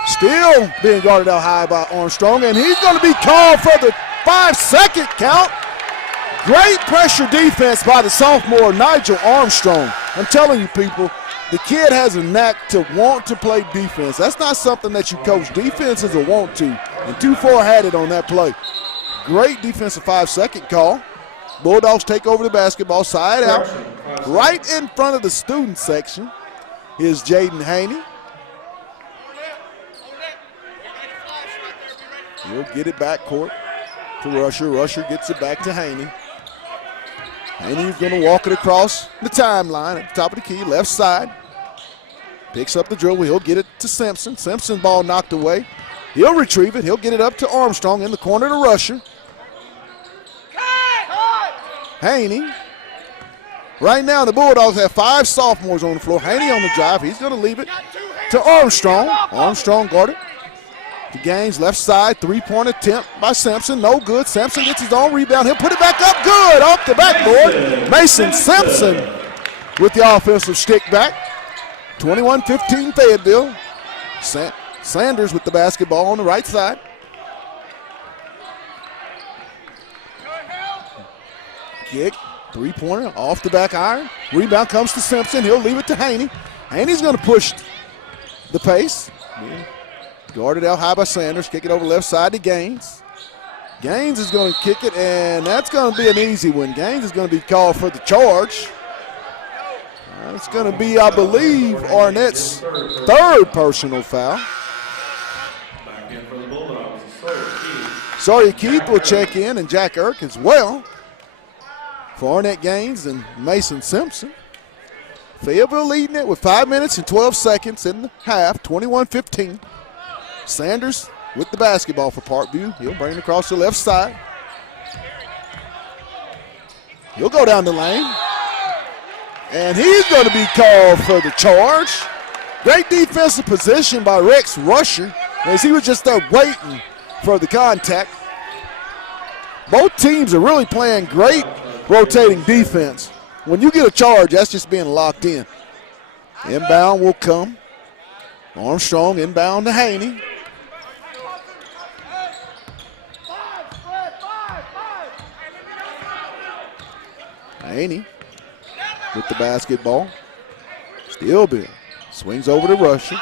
Still being guarded out high by Armstrong, and he's going to be called for the 5-second count. Great pressure defense by the sophomore Nigel Armstrong. I'm telling you, people, the kid has a knack to want to play defense. That's not something that you coach. Defense is a want to, and 2-4 had it on that play. Great defensive 5-second call. Bulldogs take over the basketball, side out. Right in front of the student section is Jaden Haney. He'll get it back court to Rusher. Rusher gets it back to Haney. Haney's going to walk it across the timeline at the top of the key, left side. Picks up the dribble. He'll get it to Simpson. Simpson ball knocked away. He'll retrieve it. He'll get it up to Armstrong in the corner to Rusher. Haney Right now, the Bulldogs have 5 sophomores on the floor. Haney on the drive. He's going to leave it to Armstrong. Armstrong guarded. To Gaines, left side, 3-point attempt by Simpson. No good. Simpson gets his own rebound. He'll put it back up. Good. Off the backboard. Mason Simpson with the offensive stick back. 21-15 Fayetteville. Sanders with the basketball on the right side. Kick, 3-pointer, off the back iron. Rebound comes to Simpson. He'll leave it to Haney. Haney's going to push the pace. Guarded out high by Sanders. Kick it over left side to Gaines. Gaines is going to kick it, and that's going to be an easy one. Gaines is going to be called for the charge. It's going to be, I believe, Arnett's 3rd personal foul. Sawyer Keith will check in, and Jack Irk as well for Arnett Gaines and Mason Simpson. Fayetteville leading it with 5 minutes and 12 seconds in the half, 21-15. Sanders with the basketball for Parkview. He'll bring it across the left side. He'll go down the lane. And he's going to be called for the charge. Great defensive position by Rex Rusher as he was just there waiting for the contact. Both teams are really playing great rotating defense. When you get a charge, that's just being locked in. Inbound will come. Armstrong inbound to Haney. Haney with the basketball. Still Bill. Swings over to Rusher.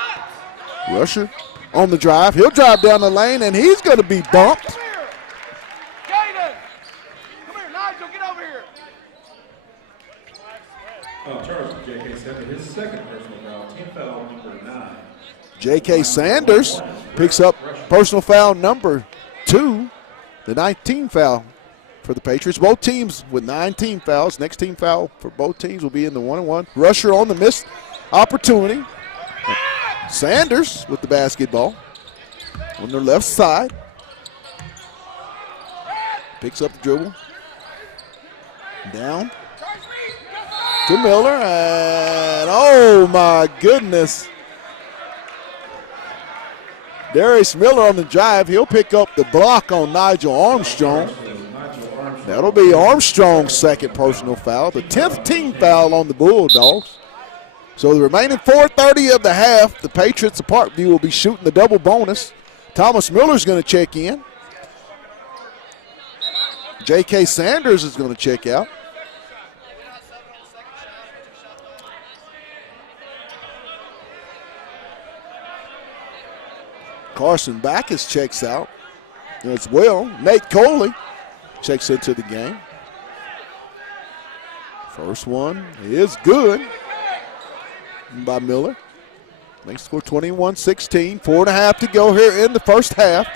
Rusher on the drive. He'll drive down the lane, and he's going to be bumped. Come here, Nigel, get over here. Charles J.K. Sanders, his 2nd personal foul, team foul number 9. J.K. Sanders picks up personal foul number 2, the 19th foul for the Patriots. Both teams with 19 fouls. Next team foul for both teams will be in the 1-on-1. Rusher on the missed opportunity. Sanders with the basketball on their left side. Picks up the dribble. Down to Miller, and oh my goodness. Darius Miller on the drive. He'll pick up the block on Nigel Armstrong. That'll be Armstrong's 2nd personal foul, the 10th team foul on the Bulldogs. So the remaining 4:30 of the half, the Patriots of Parkview will be shooting the double bonus. Thomas Miller's going to check in. J.K. Sanders is going to check out. Carson Backus checks out as well. Nate Coley checks into the game. First one is good by Miller. Makes the score 21-16. 4.5 to go here in the first half.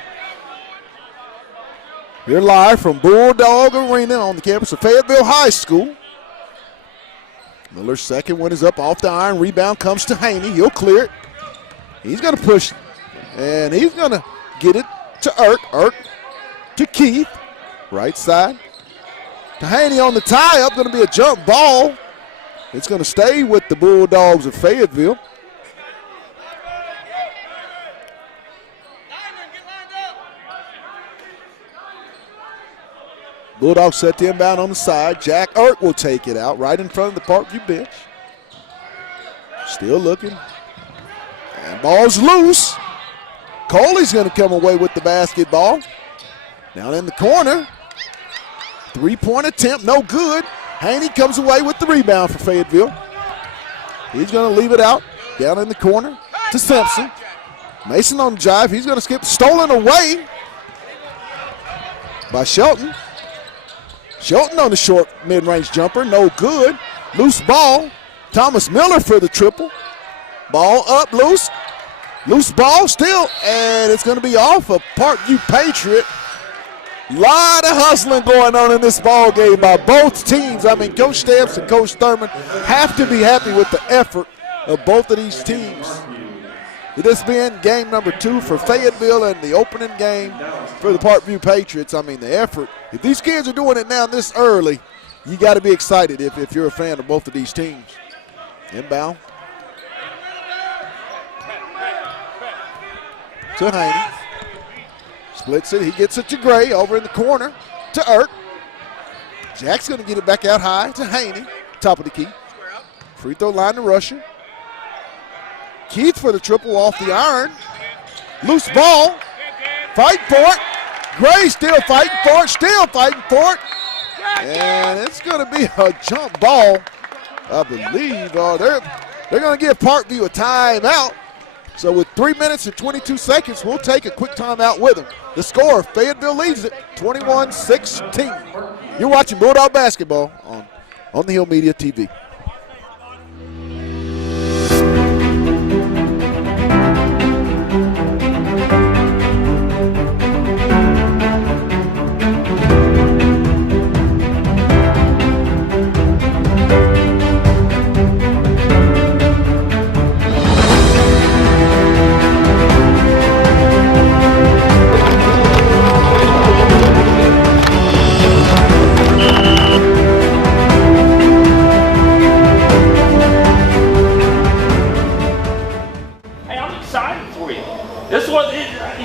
We're live from Bulldog Arena on the campus of Fayetteville High School. Miller's 2nd one is up off the iron. Rebound comes to Haney. He'll clear it. He's going to push, and he's going to get it to Irk. Irk to Keith. Right side to Haney on the tie-up. Going to be a jump ball. It's going to stay with the Bulldogs of Fayetteville. Bulldogs set the inbound on the side. Jack Irk will take it out right in front of the Parkview bench. Still looking. And ball's loose. Coley's going to come away with the basketball. Down in the corner. 3-point attempt, no good. Haney comes away with the rebound for Fayetteville. He's going to leave it out down in the corner to Simpson. Mason on the drive. He's going to skip. Stolen away by Shelton. Shelton on the short mid-range jumper, no good. Loose ball. Thomas Miller for the triple. Ball up, loose. Loose ball still, and it's going to be off a Parkview Patriot. Lot of hustling going on in this ball game by both teams. I mean, Coach Stamps and Coach Thurman have to be happy with the effort of both of these teams. It has been game number 2 for Fayetteville and the opening game for the Parkview Patriots. I mean, the effort. If these kids are doing it now this early, you got to be excited if you're a fan of both of these teams. Inbound to Haney. Splits it. He gets it to Gray over in the corner to Irk. Jack's going to get it back out high to Haney. Top of the key. Free throw line to Rusher. Keith for the triple off the iron. Loose ball. Fighting for it. Gray still fighting for it. Still fighting for it. And it's going to be a jump ball, I believe. They're going to give Parkview a timeout. So with 3 minutes and 22 seconds, we'll take a quick timeout with them. The score, Fayetteville leads it 21-16. You're watching Bulldog Basketball on the Hill Media TV.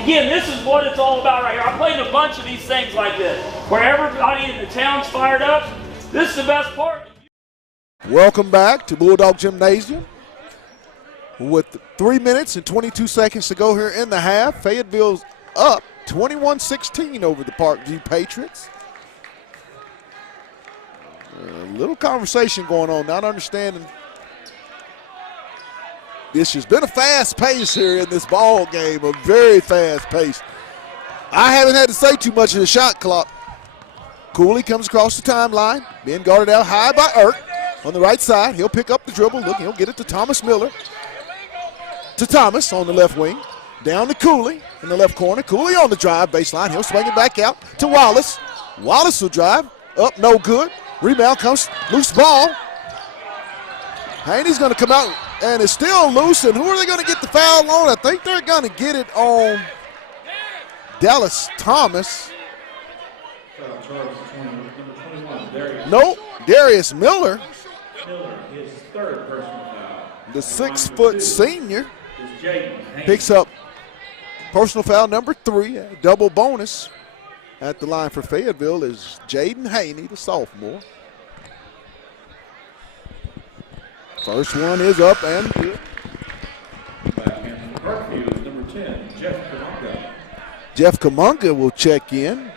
This is what it's all about right here. I played a bunch of these things like this, where everybody in the town's fired up. This is the best part. Welcome back to Bulldog Gymnasium. With 3 minutes and 22 seconds to go here in the half, Fayetteville's up 21-16 over the Parkview Patriots. A little conversation going on, not understanding. This has been a fast pace here in this ball game, a very fast pace. I haven't had to say too much of the shot clock. Cooley comes across the timeline, being guarded out high by Irk on the right side. He'll pick up the dribble, look, he'll get it to Thomas Miller. To Thomas on the left wing, down to Cooley in the left corner. Cooley on the drive baseline, he'll swing it back out to Wallace. Wallace will drive, up, no good. Rebound comes, loose ball. Haney's going to come out, and it's still loose, and who are they going to get the foul on? I think they're going to get it on Dallas Thomas. Nope, Darius Miller. His third personal foul. The 6-foot senior picks up personal foul number 3, a double bonus. At the line for Fayetteville is Jaden Haney, the sophomore. First one is up and good. Back in from Parkview is number 10, Jeff Kamunga. Jeff Kamunga will check in.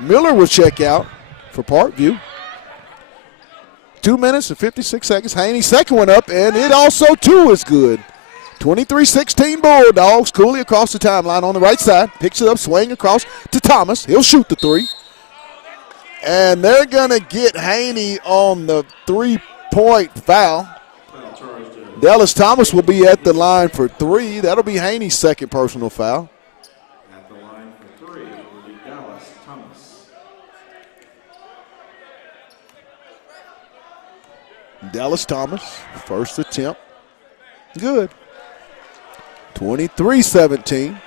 Miller will check out for Parkview. 2 minutes and 56 seconds. Haney, second one up, and it also, too, is good. 23-16 Bulldogs. Cooley across the timeline on the right side. Picks it up, swing across to Thomas. He'll shoot the 3. And they're going to get Haney on the 3-point foul. Dallas Thomas will be at the line for 3. That'll be Haney's second personal foul. At the line for 3 will be Dallas Thomas. Dallas Thomas, first attempt. Good. 23-17.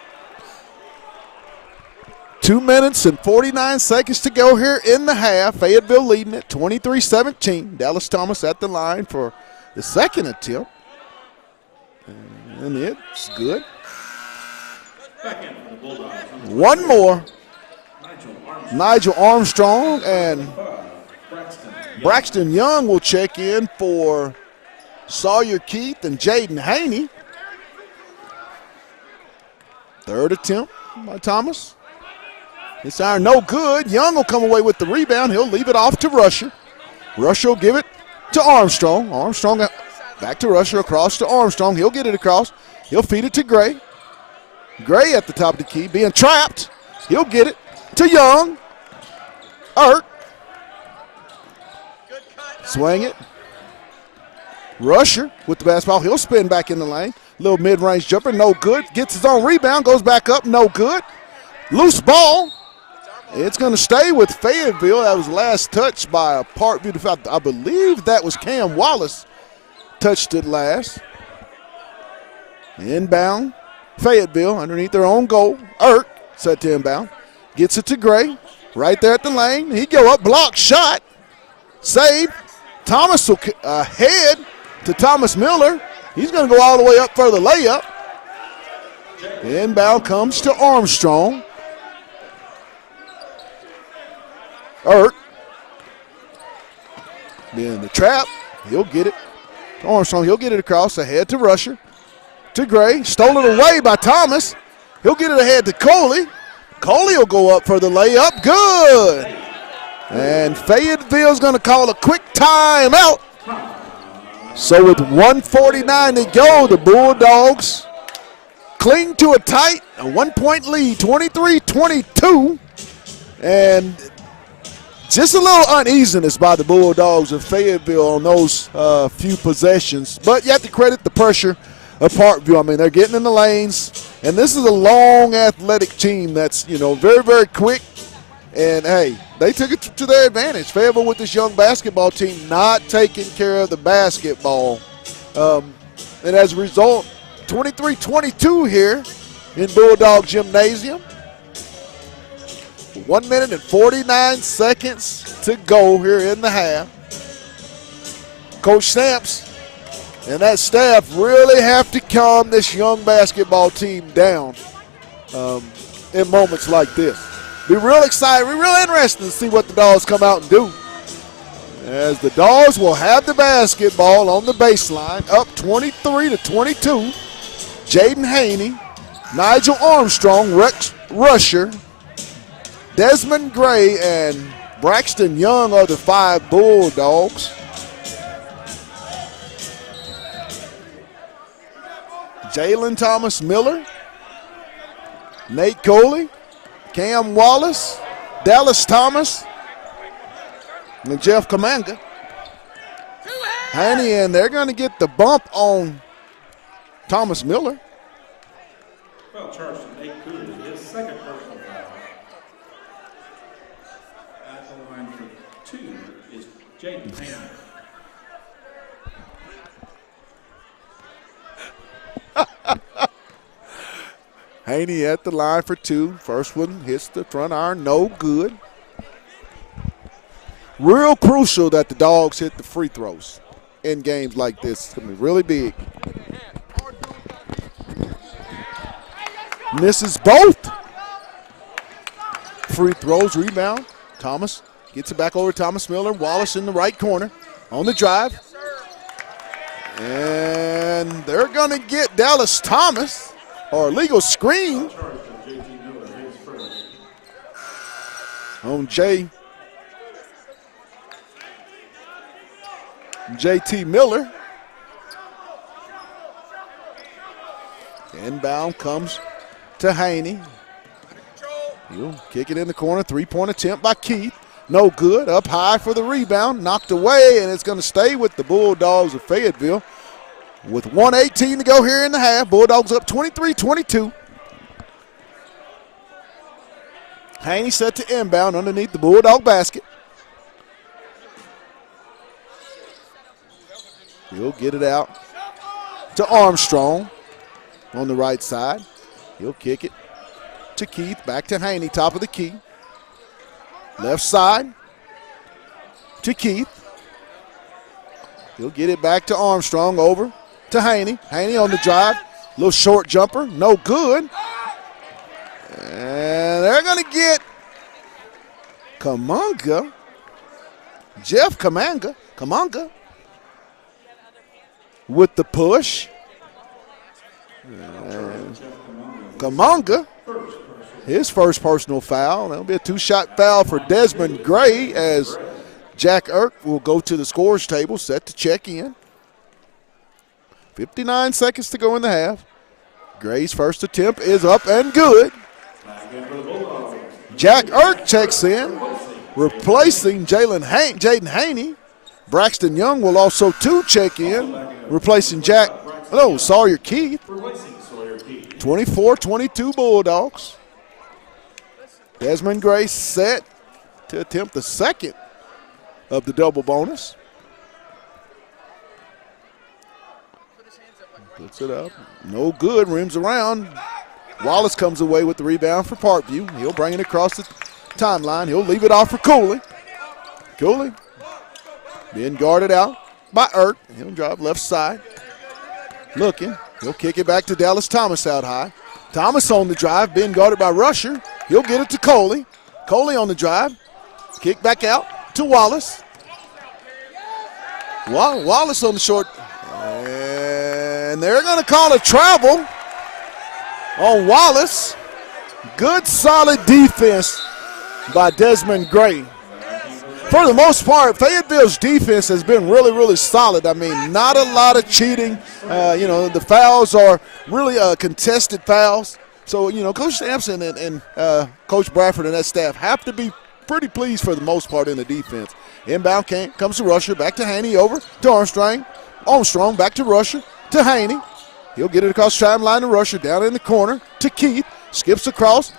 2 minutes and 49 seconds to go here in the half. Fayetteville leading it 23-17. Dallas Thomas at the line for the second attempt. And it's good. One more. Nigel Armstrong and Braxton Young will check in for Sawyer Keith and Jaden Haney. Third attempt by Thomas. This iron no good. Young will come away with the rebound. He'll leave it off to Rusher. Rusher will give it to Armstrong. Armstrong back to Rusher, across to Armstrong. He'll get it across. He'll feed it to Gray. Gray at the top of the key, being trapped. He'll get it to Young. Irk. Swing it. Rusher with the basketball. He'll spin back in the lane. Little mid-range jumper, no good. Gets his own rebound, goes back up, no good. Loose ball. It's going to stay with Fayetteville. That was last touched by Parkview. I believe that was Cam Wallace touched it last. Inbound. Fayetteville underneath their own goal. Irk set to inbound. Gets it to Gray. Right there at the lane. He go up, block shot. Save. Thomas will ahead to Thomas Miller. He's going to go all the way up for the layup. The inbound comes to Armstrong. Erk. In the trap. He'll get it. Armstrong, he'll get it across ahead to Rusher. To Gray. Stolen away by Thomas. He'll get it ahead to Coley. Coley will go up for the layup. Good. And Fayetteville's going to call a quick timeout. So with 1:49 to go, the Bulldogs cling to a tight, a 1-point lead, 23-22. And just a little uneasiness by the Bulldogs of Fayetteville on those few possessions. But you have to credit the pressure of Parkview. I mean, they're getting in the lanes. And this is a long, athletic team that's, very, very quick. And, hey, they took it to their advantage. Fayetteville with this young basketball team not taking care of the basketball. And as a result, 23-22 here in Bulldog Gymnasium. 1 minute and 49 seconds to go here in the half. Coach Stamps and that staff really have to calm this young basketball team down in moments like this. Be real excited, be real interested to see what the Dogs come out and do. As the Dogs will have the basketball on the baseline, up 23-22. Jaden Haney, Nigel Armstrong, Rex Rusher, Desmond Gray, and Braxton Young are the 5 Bulldogs. Jalen Thomas Miller, Nate Coley, Cam Wallace, Dallas Thomas, and Jeff Kamanga. Haney, and they're going to get the bump on Thomas Miller. Well, charged to Nate Cooley, his second personal foul. At the line for 2 is Jaden Haney. Haney at the line for 2. First one hits the front iron, no good. Real crucial that the Dogs hit the free throws in games like this. It's going to be really big. Misses both free throws. Rebound. Thomas gets it back over to Thomas Miller. Wallace in the right corner on the drive. And they're going to get Dallas Thomas. Or a legal screen on JT Miller. Inbound comes to Haney. He'll kick it in the corner. 3-point attempt by Keith. No good. Up high for the rebound. Knocked away, and it's going to stay with the Bulldogs of Fayetteville. With 1:18 to go here in the half, Bulldogs up 23-22. Haney set to inbound underneath the Bulldog basket. He'll get it out to Armstrong on the right side. He'll kick it to Keith, back to Haney, top of the key. Left side to Keith. He'll get it back to Armstrong, over to Haney. Haney on the drive. Little short jumper. No good. And they're going to get Kamanga. Jeff Kamanga with the push. And Kamanga, his first personal foul. That'll be a 2-shot foul for Desmond Gray as Jack Erk will go to the scorer's table, set to check in. 59 seconds to go in the half. Gray's first attempt is up and good. Jack Erk checks in, replacing Jaden Haney. Braxton Young will also check in, replacing Sawyer Keith. 24-22 Bulldogs. Desmond Gray set to attempt the second of the double bonus. Puts it up. No good. Rims around. Wallace comes away with the rebound for Parkview. He'll bring it across the timeline. He'll leave it off for Cooley. Cooley Being guarded out by Ert. He'll drive left side. Looking. He'll kick it back to Dallas Thomas out high. Thomas on the drive, being guarded by Rusher. He'll get it to Coley. Coley on the drive. Kick back out to Wallace. Wallace on the short. And they're going to call a travel on Wallace. Good, solid defense by Desmond Gray. For the most part, Fayetteville's defense has been really, really solid. I mean, not a lot of cheating. The fouls are really contested fouls. So, Coach Sampson and Coach Bradford and that staff have to be pretty pleased for the most part in the defense. Inbound comes to Rusher, back to Haney, over to Armstrong. Armstrong back to Rusher, to Haney. He'll get it across the timeline to Rusher, down in the corner to Keith. Skips across.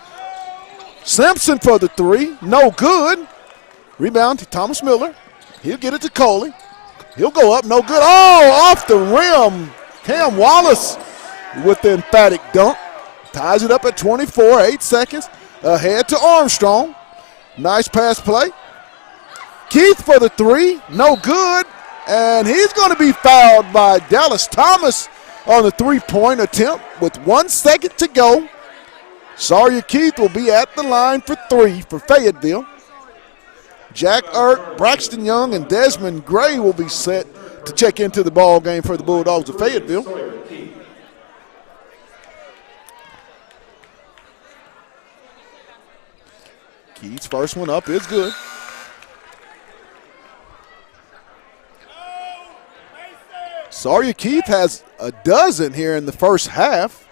Simpson for the three, no good. Rebound to Thomas Miller. He'll get it to Coley. He'll go up, no good. Oh, off the rim. Cam Wallace with the emphatic dunk. Ties it up at 24, 8 seconds. Ahead to Armstrong. Nice pass play. Keith for the three, no good. And he's going to be fouled by Dallas Thomas on the three-point attempt with 1 second to go. Sawyer Keith will be at the line for three for Fayetteville. Jack Ert, Braxton Young, and Desmond Gray will be set to check into the ball game for the Bulldogs of Fayetteville. Keith's first one up is good. Sawyer Keith has a dozen here in the first half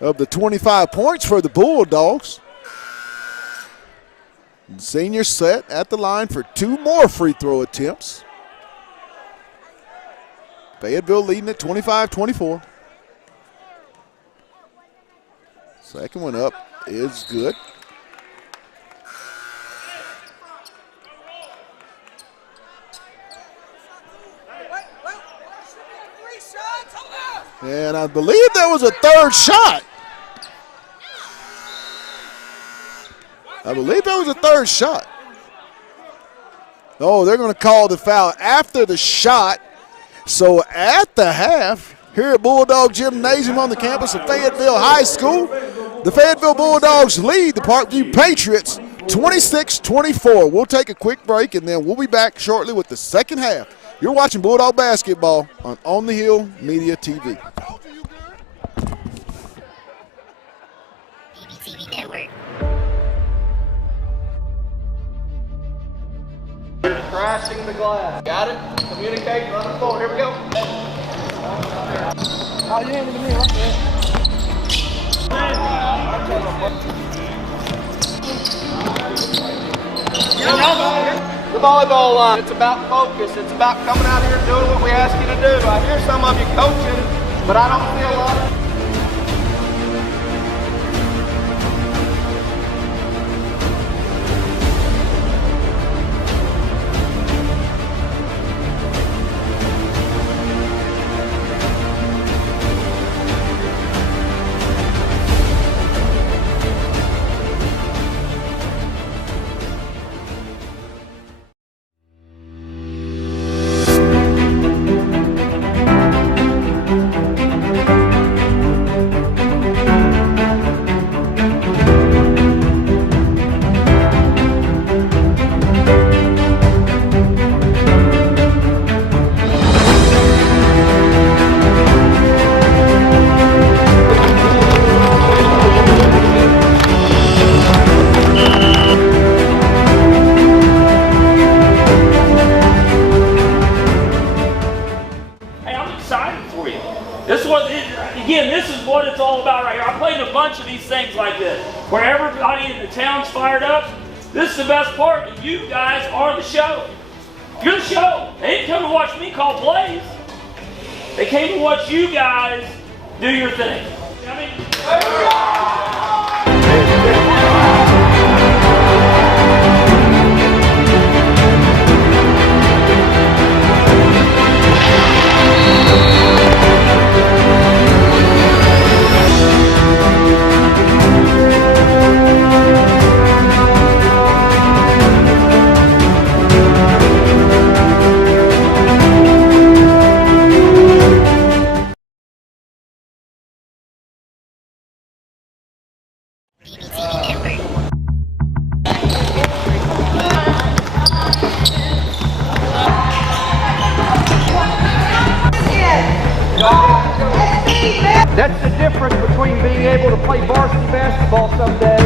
of the 25 points for the Bulldogs. Senior set at the line for two more free throw attempts. Fayetteville leading at 25-24. Second one up is good. And I believe there was a third shot. Oh, they're going to call the foul after the shot. So at the half, here at Bulldog Gymnasium on the campus of Fayetteville High School, the Fayetteville Bulldogs lead the Parkview Patriots 26-24. We'll take a quick break, and then we'll be back shortly with the second half. You're watching Bulldog Basketball on the Hill Media TV. BBTV Network. Crashing the glass. Got it? Communicate, run the floor. Here we go. Oh, you handed it to me right there. The volleyball line, it's about focus. It's about coming out here and doing what we ask you to do. I hear some of you coaching, but I don't see a lot of where everybody in the town's fired up. This is the best part. You guys are the show. You're the show. They didn't come to watch me call plays. They came to watch you guys do your thing. That's the difference between being able to play varsity basketball someday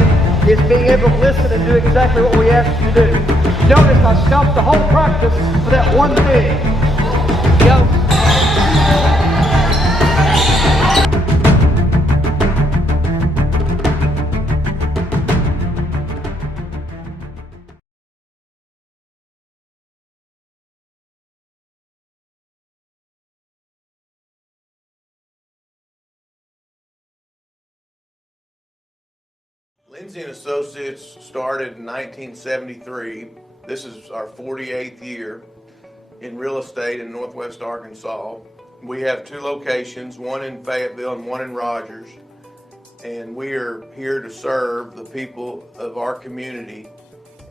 is being able to listen and do exactly what we ask you to do. Notice I stumped the whole practice for that one thing. Go. Lindsay & Associates started in 1973. This is our 48th year in real estate in Northwest Arkansas. We have two locations, one in Fayetteville and one in Rogers. And we are here to serve the people of our community.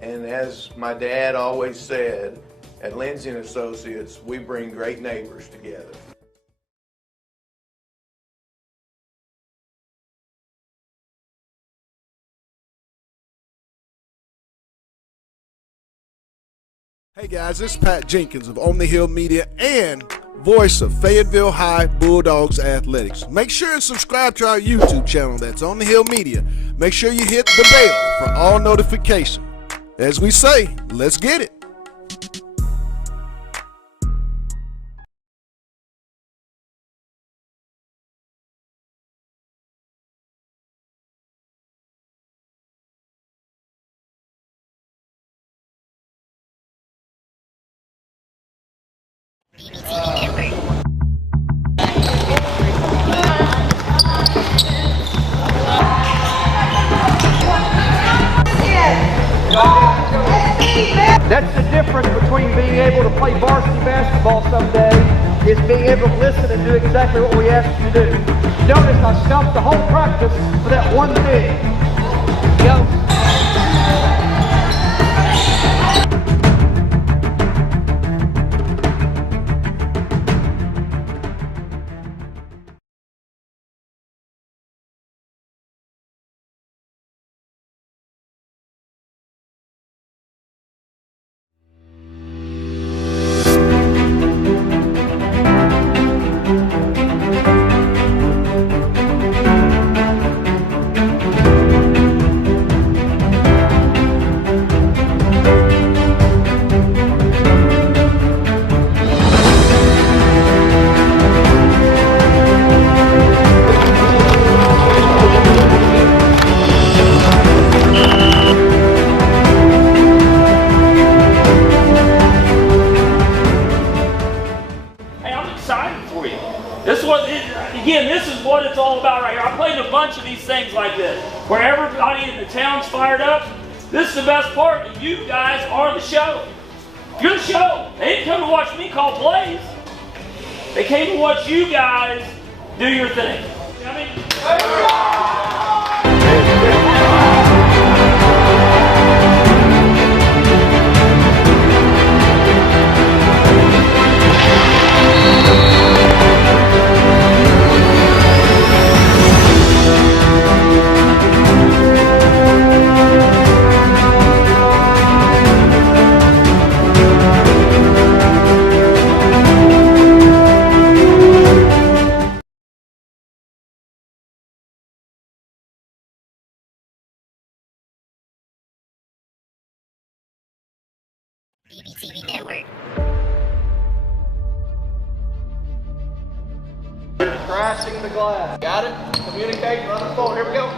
And as my dad always said, at Lindsay & Associates, we bring great neighbors together. Hey guys, this is Pat Jenkins of On the Hill Media and voice of Fayetteville High Bulldogs Athletics. Make sure and subscribe to our YouTube channel, that's On the Hill Media. Make sure you hit the bell for all notifications. As we say, let's get it. That's the difference between being able to play varsity basketball someday is being able to listen and do exactly what we ask you to do. Notice I stumped the whole practice for that one thing. Go. This is what it's all about right here. I played a bunch of these things like this, where everybody in the town's fired up. This is the best part, and you guys are the show. You're the show. They didn't come to watch me call plays. They came to watch you guys do your thing. TV Network. Crashing the glass. Got it? Communicate, run the floor. Here we go.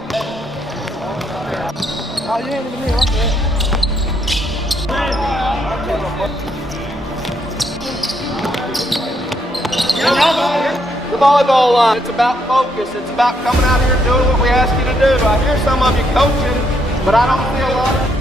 Oh, you ain't even here. What's that? The volleyball line. It's about focus. It's about coming out here and doing what we ask you to do. I hear some of you coaching, but I don't see a lot of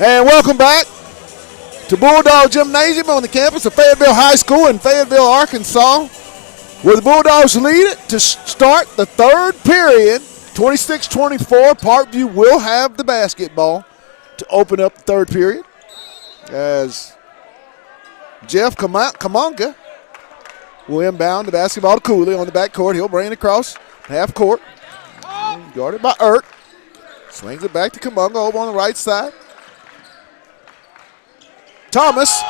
And welcome back to Bulldog Gymnasium on the campus of Fayetteville High School in Fayetteville, Arkansas, where the Bulldogs lead it to start the third period. 26-24, Parkview will have the basketball to open up the third period as Jeff Kamonga will inbound the basketball to Cooley on the backcourt. He'll bring it across half court. Guarded by Ert. Swings it back to Kamonga over on the right side. Thomas,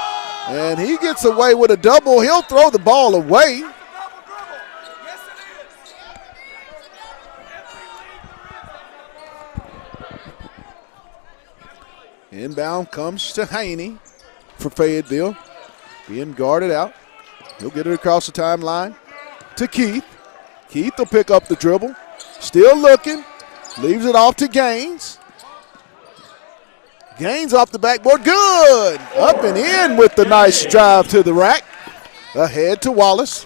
and he gets away with a double. He'll throw the ball away. Inbound comes to Haney for Fayetteville. Being guarded out. He'll get it across the timeline to Keith. Keith will pick up the dribble. Still looking. Leaves it off to Gaines. Gaines off the backboard. Good. Up and in with the nice drive to the rack. Ahead to Wallace.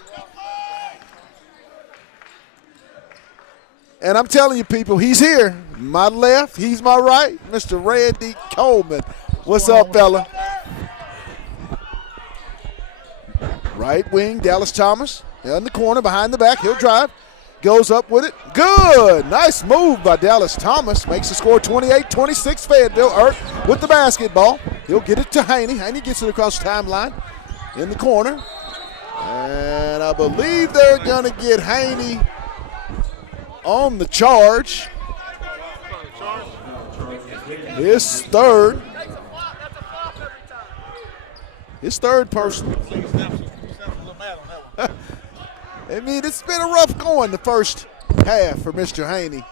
And I'm telling you, people, he's here. My left, he's my right. Mr. Randy Coleman. What's up, fella? Right wing, Dallas Thomas. In the corner, behind the back. He'll drive. Goes up with it. Good. Nice move by Dallas Thomas. Makes the score 28-26 Fayetteville. Ert with the basketball. He'll get it to Haney. Haney gets it across the timeline in the corner. And I believe they're going to get Haney on the charge. His third person. I mean, it's been a rough going the first half for Mr. Haney.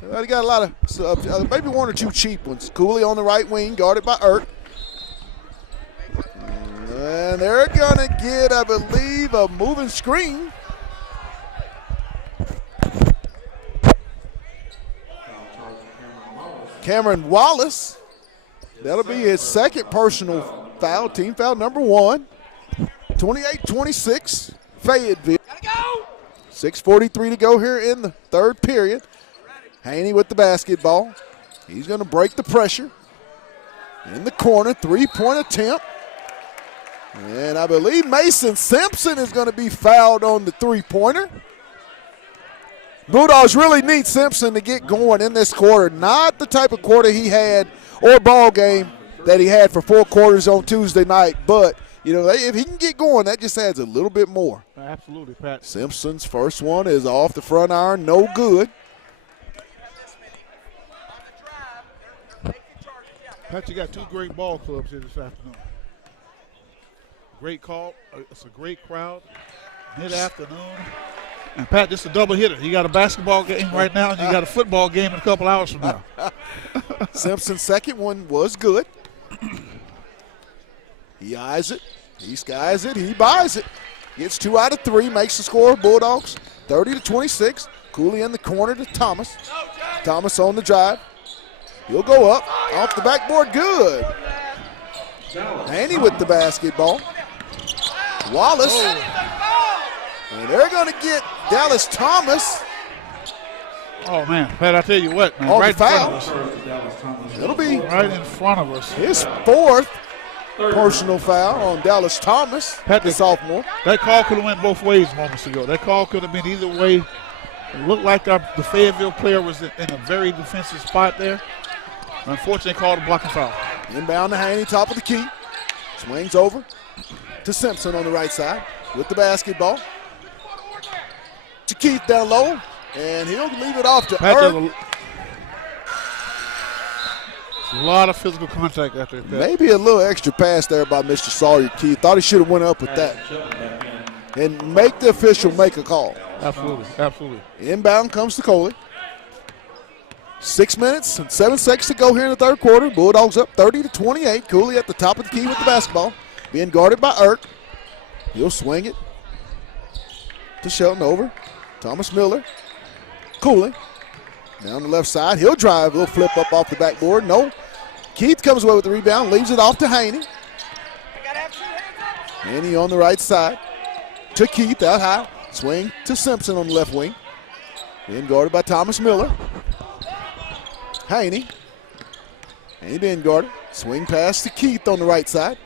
He got a lot of, maybe one or two cheap ones. Cooley on the right wing, guarded by Ert. And they're going to get, I believe, a moving screen. Cameron Wallace. That'll be his second personal foul, team foul number 1. 28-26, Fayetteville. 6:43 to go here in the third period. Haney with the basketball. He's going to break the pressure. In the corner, three-point attempt. And I believe Mason Simpson is going to be fouled on the three-pointer. Bulldogs really need Simpson to get going in this quarter. Not the type of quarter he had or ball game that he had for 4 quarters on Tuesday night. But, you know, if he can get going, that just adds a little bit more. Absolutely, Pat. Simpson's first one is off the front iron, no good. Pat, you got 2 great ball clubs here this afternoon. Great call. It's a great crowd. Mid-afternoon. And, Pat, this is a double hitter. You got a basketball game right now, and you got a football game in a couple hours from now. Simpson's second one was good. He eyes it. He skies it. He buys it. Gets 2 out of 3. Makes the score. Bulldogs 30-26. Cooley in the corner to Thomas. Thomas on the drive. He'll go up. Off the backboard. Good. Haney with the basketball. Wallace. And they're going to get Dallas Thomas. Oh, man. Pat, I tell you what, man. On right the foul. in front of us. It'll be right in front of us. His 4th personal foul on Dallas Thomas, Pat, the sophomore. That call could have went both ways moments ago. That call could have been either way. It looked like the Fayetteville player was in a very defensive spot there. Unfortunately, called a blocking foul. Inbound to Haney, top of the key. Swings over to Simpson on the right side with the basketball. To Keith down low, and he'll leave it off to Ert. A lot of physical contact out there. Maybe a little extra pass there by Mr. Sawyer Keith. Thought he should have went up with that. And make the official make a call. Absolutely, absolutely. Inbound comes to Coley. 6 minutes and 7 seconds to go here in the third quarter. Bulldogs up 30-28. Cooley at the top of the key with the basketball. Being guarded by Ert. He'll swing it to Shelton over. Thomas Miller. Cooley. Down the left side. He'll drive. He'll flip up off the backboard. No. Keith comes away with the rebound. Leaves it off to Haney. Haney on the right side. To Keith out high. Swing to Simpson on the left wing. Being guarded by Thomas Miller. Haney. Haney being guarded. Swing pass to Keith on the right side.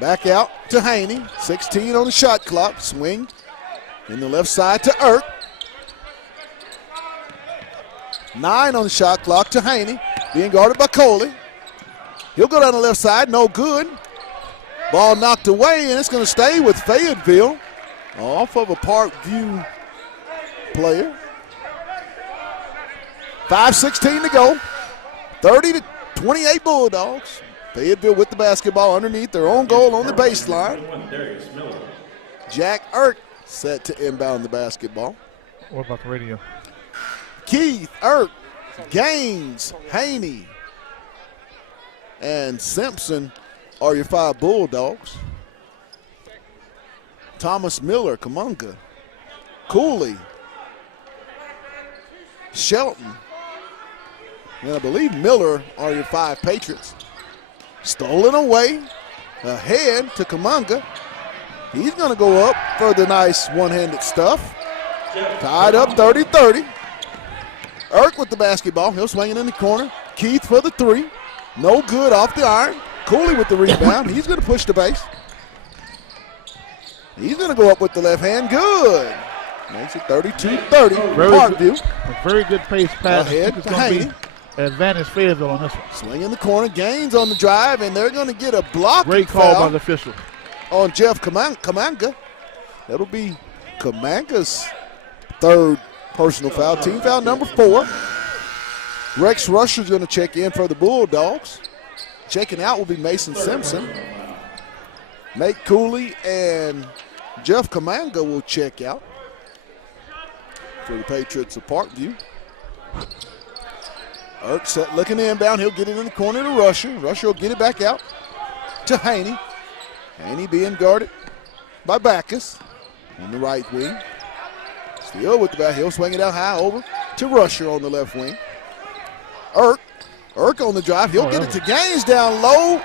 Back out to Haney. 16 on the shot clock. Swing in the left side to Irk. 9 on the shot clock to Haney. Being guarded by Coley. He'll go down the left side. No good. Ball knocked away, and it's going to stay with Fayetteville off of a Parkview player. 5:16 to go. 30-28 Bulldogs. Fayetteville with the basketball underneath their own goal on the baseline. Jack Irk set to inbound the basketball. What about the radio? Keith, Irk, Gaines, Haney, and Simpson are your 5 Bulldogs. Thomas Miller, Kamunga, Cooley, Shelton, and I believe Miller are your 5 Patriots. Stolen away, ahead to Kamunga. He's going to go up for the nice one-handed stuff. Tied up 30-30. Irk with the basketball. He'll swing it in the corner. Keith for the 3. No good off the iron. Cooley with the rebound. He's going to push the base. He's going to go up with the left hand. Good. Makes it 32-30. Parkview. A very good pace pass. Ahead to Haney. Advantage Fayetteville on this one. Swing in the corner. Gaines on the drive, and they're going to get a block. Great call by the official. On Jeff Kamanga. That'll be Kamanga's 3rd personal foul. Team foul number 4. Rex Rusher's going to check in for the Bulldogs. Checking out will be Mason Simpson. Nate Cooley and Jeff Kamanga will check out for the Patriots of Parkview. Irk set looking inbound. He'll get it in the corner to Rusher. Rusher will get it back out to Haney. Haney being guarded by Backus on the right wing. Still with the back. He'll swing it out high over to Rusher on the left wing. Irk on the drive. He'll get it to Gaines down low.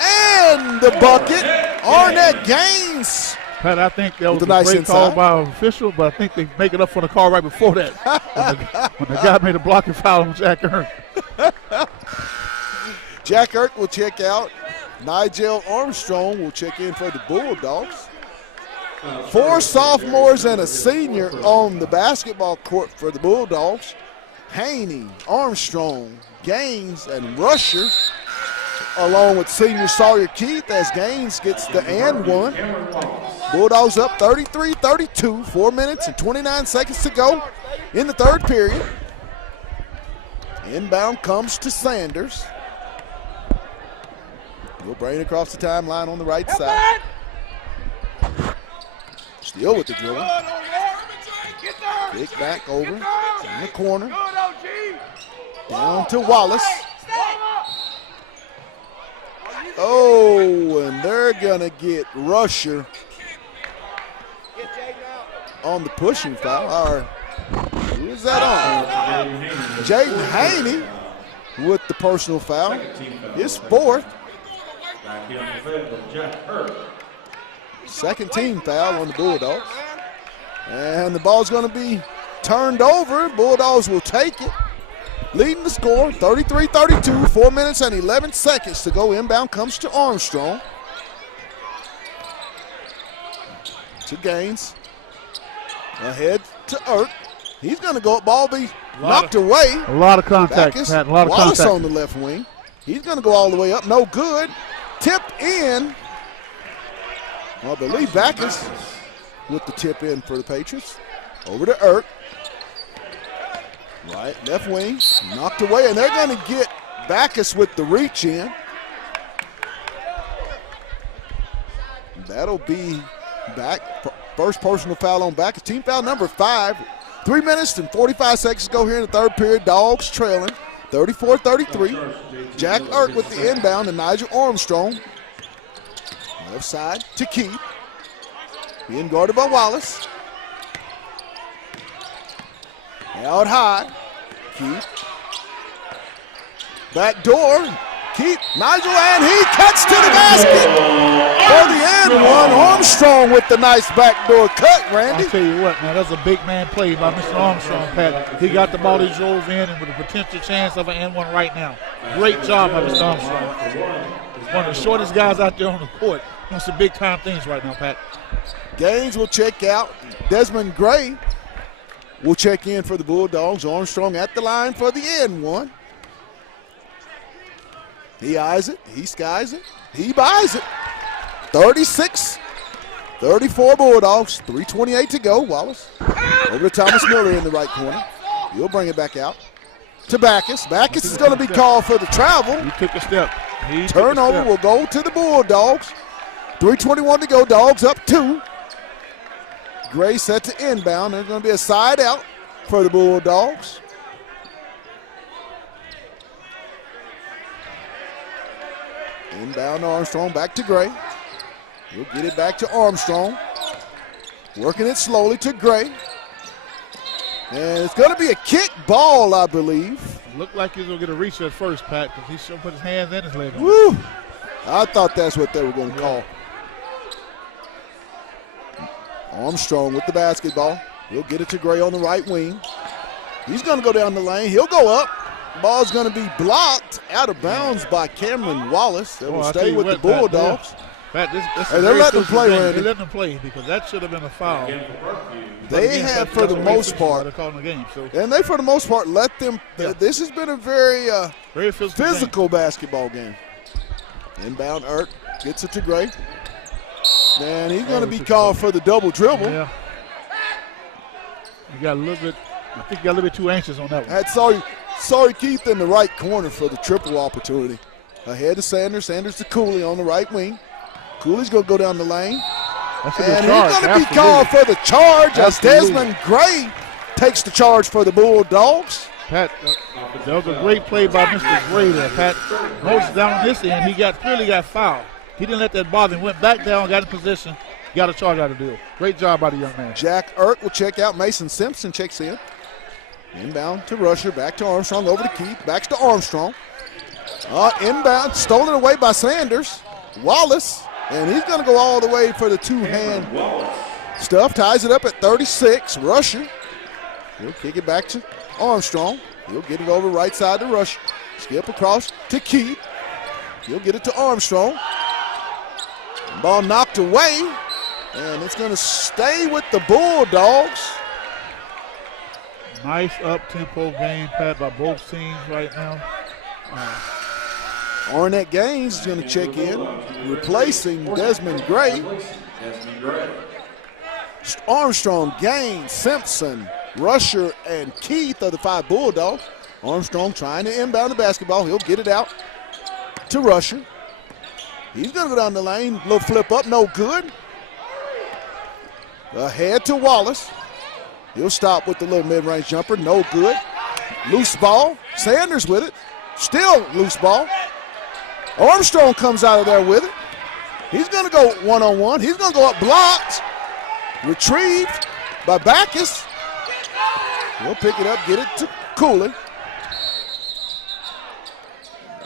And the bucket. Arnett Gaines. Pat, I think that was a great call by an official, but I think they make it up for the call right before that when the guy made a blocking foul on Jack Irk. Jack Irk will check out. Nigel Armstrong will check in for the Bulldogs. 4 sophomores and a senior on the basketball court for the Bulldogs. Haney, Armstrong, Gaines, and Rusher, along with senior Sawyer Keith as Gaines gets the and one. Bulldogs up 33-32, 4 minutes and 29 seconds to go in the 3rd period. Inbound comes to Sanders. He'll bring it across the timeline on the right side. Still with the dribble. Kick back over in the corner. Down to Wallace. Oh, and they're going to get Rusher on the pushing foul. Or who is that on? Jaden Haney with the personal foul. His 4th. 2nd team foul on the Bulldogs. And the ball's going to be turned over. Bulldogs will take it. Leading the score, 33-32, 4 minutes and 11 seconds to go. Inbound comes to Armstrong. To Gaines. Ahead to Irk. He's going to go up. Ball be knocked away. A lot of contact, Pat. A lot of Wallace contact. on the left wing. He's going to go all the way up. No good. Tipped in. I believe Backus with the tip in for the Patriots. Over to Irk. Right, left wing, knocked away, and they're going to get Backus with the reach in. That'll be back. First personal foul on Backus. Team foul number 5. 3 minutes and 45 seconds to go here in the 3rd period. Dogs trailing 34-33. Jack Irk with the inbound and Nigel Armstrong. Left side to Keith. Being guarded by Wallace. Out high. Keith. Back door. Keith, Nigel, and he cuts to the basket for the end one. Armstrong with the nice backdoor cut, Randy. I'll tell you what, man, that's a big man play by Mr. Armstrong, Pat. He got the ball, he drove in, and with a potential chance of an end one right now. Great job by Mr. Armstrong. One of the shortest guys out there on the court. Doing some big-time things right now, Pat. Gaines will check out. Desmond Gray will check in for the Bulldogs. Armstrong at the line for the end one. He eyes it. He skies it. He buys it. 36-34 Bulldogs. 3:28 to go. Wallace over to Thomas Miller in the right corner. He'll bring it back out to Backus. Backus is going to be called for the travel. He took a step. Turnover will go to the Bulldogs. 3:21 to go. Dogs up 2. Gray set to inbound. There's going to be a side out for the Bulldogs. Inbound Armstrong, back to Gray. He'll get it back to Armstrong. Working it slowly to Gray. And it's going to be a kick ball, I believe. Looked like he was going to get a reach at first, Pat, because he should put his hands in his leg. Woo! I thought that's what they were going to call. Armstrong with the basketball. He'll get it to Gray on the right wing. He's going to go down the lane. He'll go up. Ball's going to be blocked out of bounds by Cameron Wallace. They will stay with the Bulldogs. Pat, they're letting them play, Randy. They're letting them play because that should have been a foul. They have, for the most part, and they, for the most part, let them. This has been a very physical basketball game. Inbound, Erk gets it to Gray. And he's going to be called for the double dribble. Yeah. You got a little bit. I think you got a little bit too anxious on that one. Had Sawyer Keith in the right corner for the triple opportunity. Ahead to Sanders. Sanders to Cooley on the right wing. Cooley's going to go down the lane. And he's going to be called for the charge as Desmond Gray takes the charge for the Bulldogs. Pat, that was a great play by Mr. Gray there. Pat, Moses down on this end, he clearly got fouled. He didn't let that bother him. Went back down, got in position, got a charge out of the deal. Great job by the young man. Jack Erk will check out. Mason Simpson checks in. Inbound to Rusher, back to Armstrong, over to Keith, back to Armstrong. Inbound, stolen away by Sanders. Wallace, and he's going to go all the way for the two-hand stuff. Ties it up at 36. Rusher, he'll kick it back to Armstrong. He'll get it over right side to Rusher. Skip across to Keith. He'll get it to Armstrong. Ball knocked away, and it's going to stay with the Bulldogs. Nice up-tempo game, Pat, by both teams right now. Arnett Gaines is going to check in, replacing Desmond Gray. Armstrong, Gaines, Simpson, Rusher, and Keith are the 5 Bulldogs. Armstrong trying to inbound the basketball. He'll get it out to Rusher. He's going to go down the lane. Little flip up, no good. Ahead to Wallace. He'll stop with the little mid-range jumper, no good. Loose ball. Sanders with it. Still loose ball. Armstrong comes out of there with it. He's going to go one-on-one. He's going to go up blocked. Retrieved by Backus. He'll pick it up, get it to Cooley.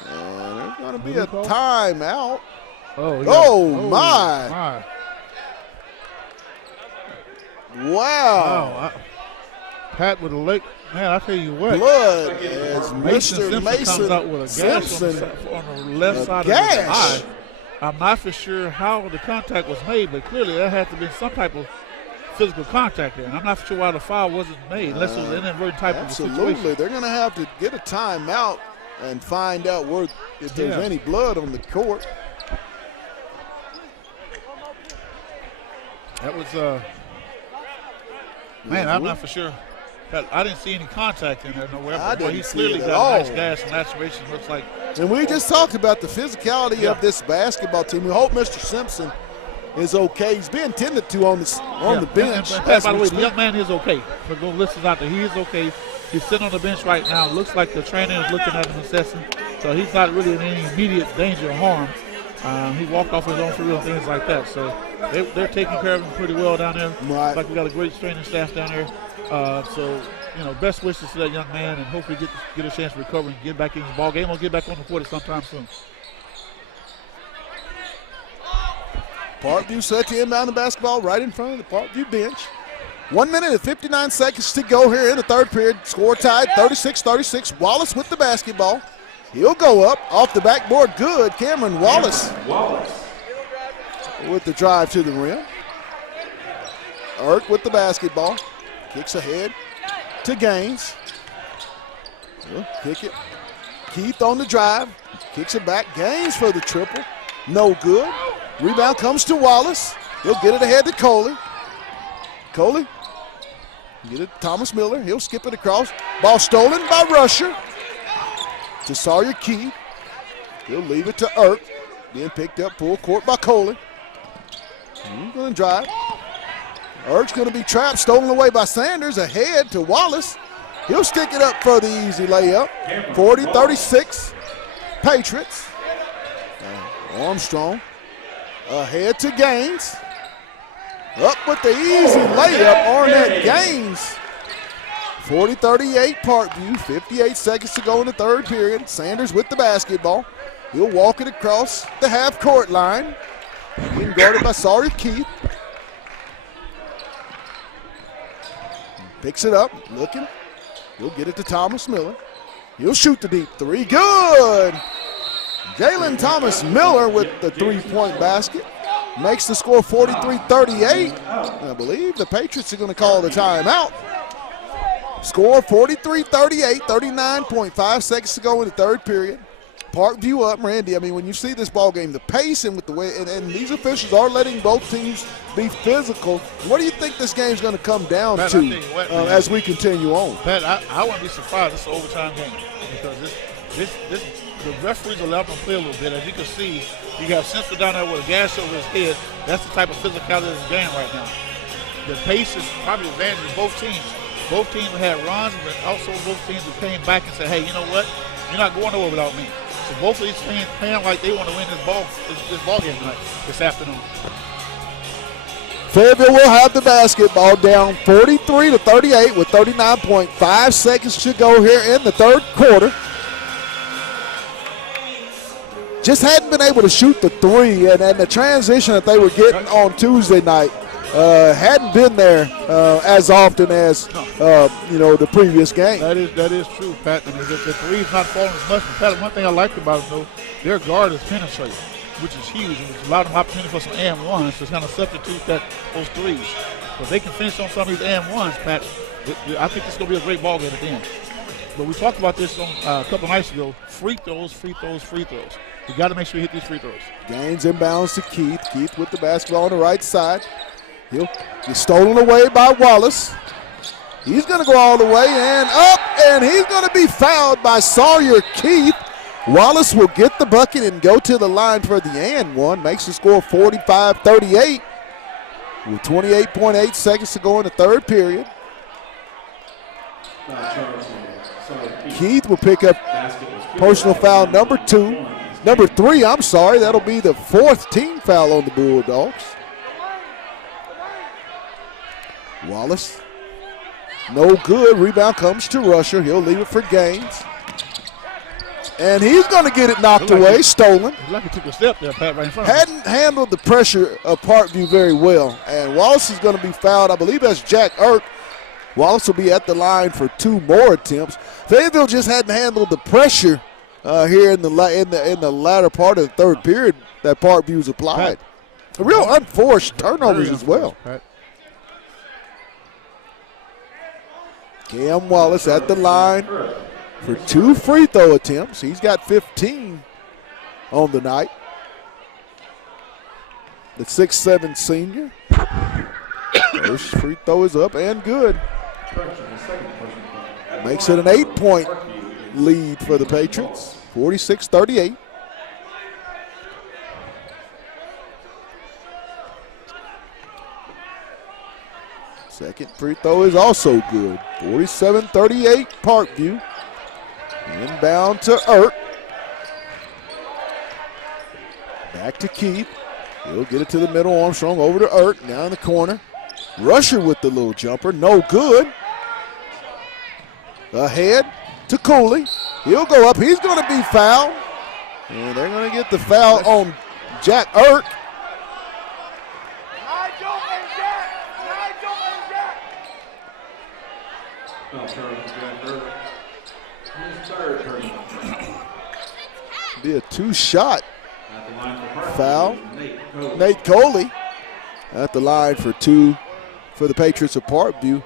And there's going to be a timeout. Oh, my. Wow. Pat with a leg. Man, I tell you what. Blood as Mr. Mason comes out with a Simpson on the left side of his eye. I'm not for sure how the contact was made, but clearly there had to be some type of physical contact there. And I'm not sure why the foul wasn't made unless it was an inadvertent type of situation. Absolutely. They're going to have to get a timeout and find out if there's any blood on the court. That was, man, I'm not for sure. I didn't see any contact in there nowhere. I didn't he see clearly it at got all. a nice gash and laceration, looks like. And we just talked about the physicality of this basketball team. We hope Mr. Simpson is okay. He's being tended to on the bench. And by the way, the young man is okay. For those listeners out there, he is okay. He's sitting on the bench right now. Looks like the trainer is looking at him assessing. So he's not really in any immediate danger or harm. He walked off his own for real and things like that. So they're taking care of him pretty well down there. Right. Like we got a great training staff down there. So best wishes to that young man, and hopefully get a chance to recover and get back in the ball game or get back on the court sometime soon. Parkview set to inbound the basketball right in front of the Parkview bench. 1 minute and 59 seconds to go here in the third period. Score tied 36-36. Wallace with the basketball. He'll go up off the backboard. Good. Cameron Wallace with the drive to the rim. Irk with the basketball. Kicks ahead to Gaines. He'll kick it. Keith on the drive. Kicks it back. Gaines for the triple. No good. Rebound comes to Wallace. He'll get it ahead to Coley. Coley. Get it to Thomas Miller. He'll skip it across. Ball stolen by Rusher. To Sawyer Keith. He'll leave it to Irk. Then picked up full court by Coley. He's going to drive. Irk's going to be trapped. Stolen away by Sanders. Ahead to Wallace. He'll stick it up for the easy layup. 40-36. Patriots. Armstrong. Ahead to Gaines. Up with the easy layup, Arnett Gaines. 40-38 Parkview, 58 seconds to go in the third period. Sanders with the basketball. He'll walk it across the half-court line. Being guarded by Sawyer Keith. Picks it up, looking. He'll get it to Thomas Miller. He'll shoot the deep three. Good! Jalen Thomas Miller with the three-point basket. Makes the score 43-38. I believe the Patriots are going to call the timeout. Score 43-38, 39.5 seconds to go in the third period. Parkview up, Randy. I mean, when you see this ball game, the pace and with the way, and these officials are letting both teams be physical. What do you think this game's going to come down Pat, to as we continue on? Pat, I wouldn't be surprised it's an overtime game because the referees allow them to play a little bit. As you can see, you got Central down there with a gas over his head. That's the type of physicality of this game right now. The pace is probably advantage of both teams. Both teams have had runs, but also both teams have came back and said, hey, you know what? You're not going nowhere without me. So both of these teams playing like they want to win this ball game tonight, this afternoon. Fayetteville will have the basketball down 43-38 with 39.5 seconds to go here in the third quarter. Just hadn't been able to shoot the three, and the transition that they were getting on Tuesday night hadn't been there as often as the previous game. That is true, Pat. I mean, the three's not falling as much. Pat, one thing I liked about them, though, their guard is penetrating, which is huge, and it's allowed them opportunity for some and ones to kind of substitute those threes. So if they can finish on some of these and ones, Pat, I think this is going to be a great ball game at the end. But we talked about this on a couple nights ago. Free throws. You got to make sure you hit these free throws. Gaines inbounds to Keith. Keith with the basketball on the right side. He'll get stolen away by Wallace. He's going to go all the way and up, and he's going to be fouled by Sawyer Keith. Wallace will get the bucket and go to the line for the and one. Makes the score 45-38 with 28.8 seconds to go in the third period. Keith will pick up personal foul number three. That'll be the fourth team foul on the Bulldogs. Wallace, no good. Rebound comes to Rusher. He'll leave it for Gaines. And he's going to get it knocked away, stolen. Like he took a step there, Pat, right in front of him. Hadn't handled the pressure of Parkview very well. And Wallace is going to be fouled. I believe that's Jack Irk. Wallace will be at the line for two more attempts. Fayetteville just hadn't handled the pressure here in the latter part of the third period that Parkview's applied. Real unforced turnovers as well. Pat. Cam Wallace at the line for two free throw attempts. He's got 15 on the night. The 6'7" senior. First free throw is up and good. Makes it an 8-point lead for the Patriots. 46-38. Second free throw is also good. 47-38 Parkview. Inbound to Irk. Back to Keith. He'll get it to the middle. Armstrong over to Irk. Down in the corner. Rusher with the little jumper. No good. Ahead to Cooley. He'll go up. He's going to be fouled. And they're going to get the foul on Jack Irk. Be a two-shot foul. Nate Coley at the line for two for the Patriots of Parkview.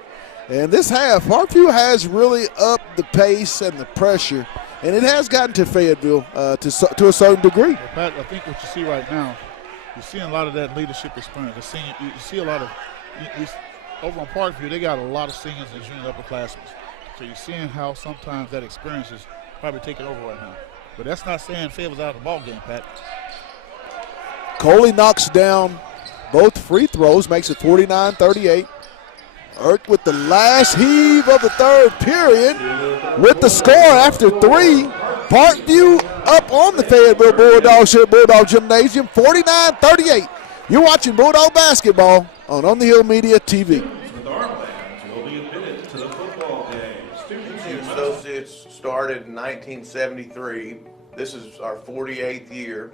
And this half, Parkview has really upped the pace and the pressure, and it has gotten to Fayetteville to a certain degree. Well, Pat, I think what you see right now, you're seeing a lot of that leadership experience. You see a lot of over on Parkview, they got a lot of seniors and junior upperclassmen. So you're seeing how sometimes that experience is probably taking over right now. But that's not saying Fayetteville's out of the ball game, Pat. Coley knocks down both free throws, makes it 49-38. Irk with the last heave of the third period with the score after three. Parkview up on the Fayetteville Bulldogs here at Bulldog Gymnasium, 49-38. You're watching Bulldog Basketball on the Hill Media TV. Associates started in 1973. This is our 48th year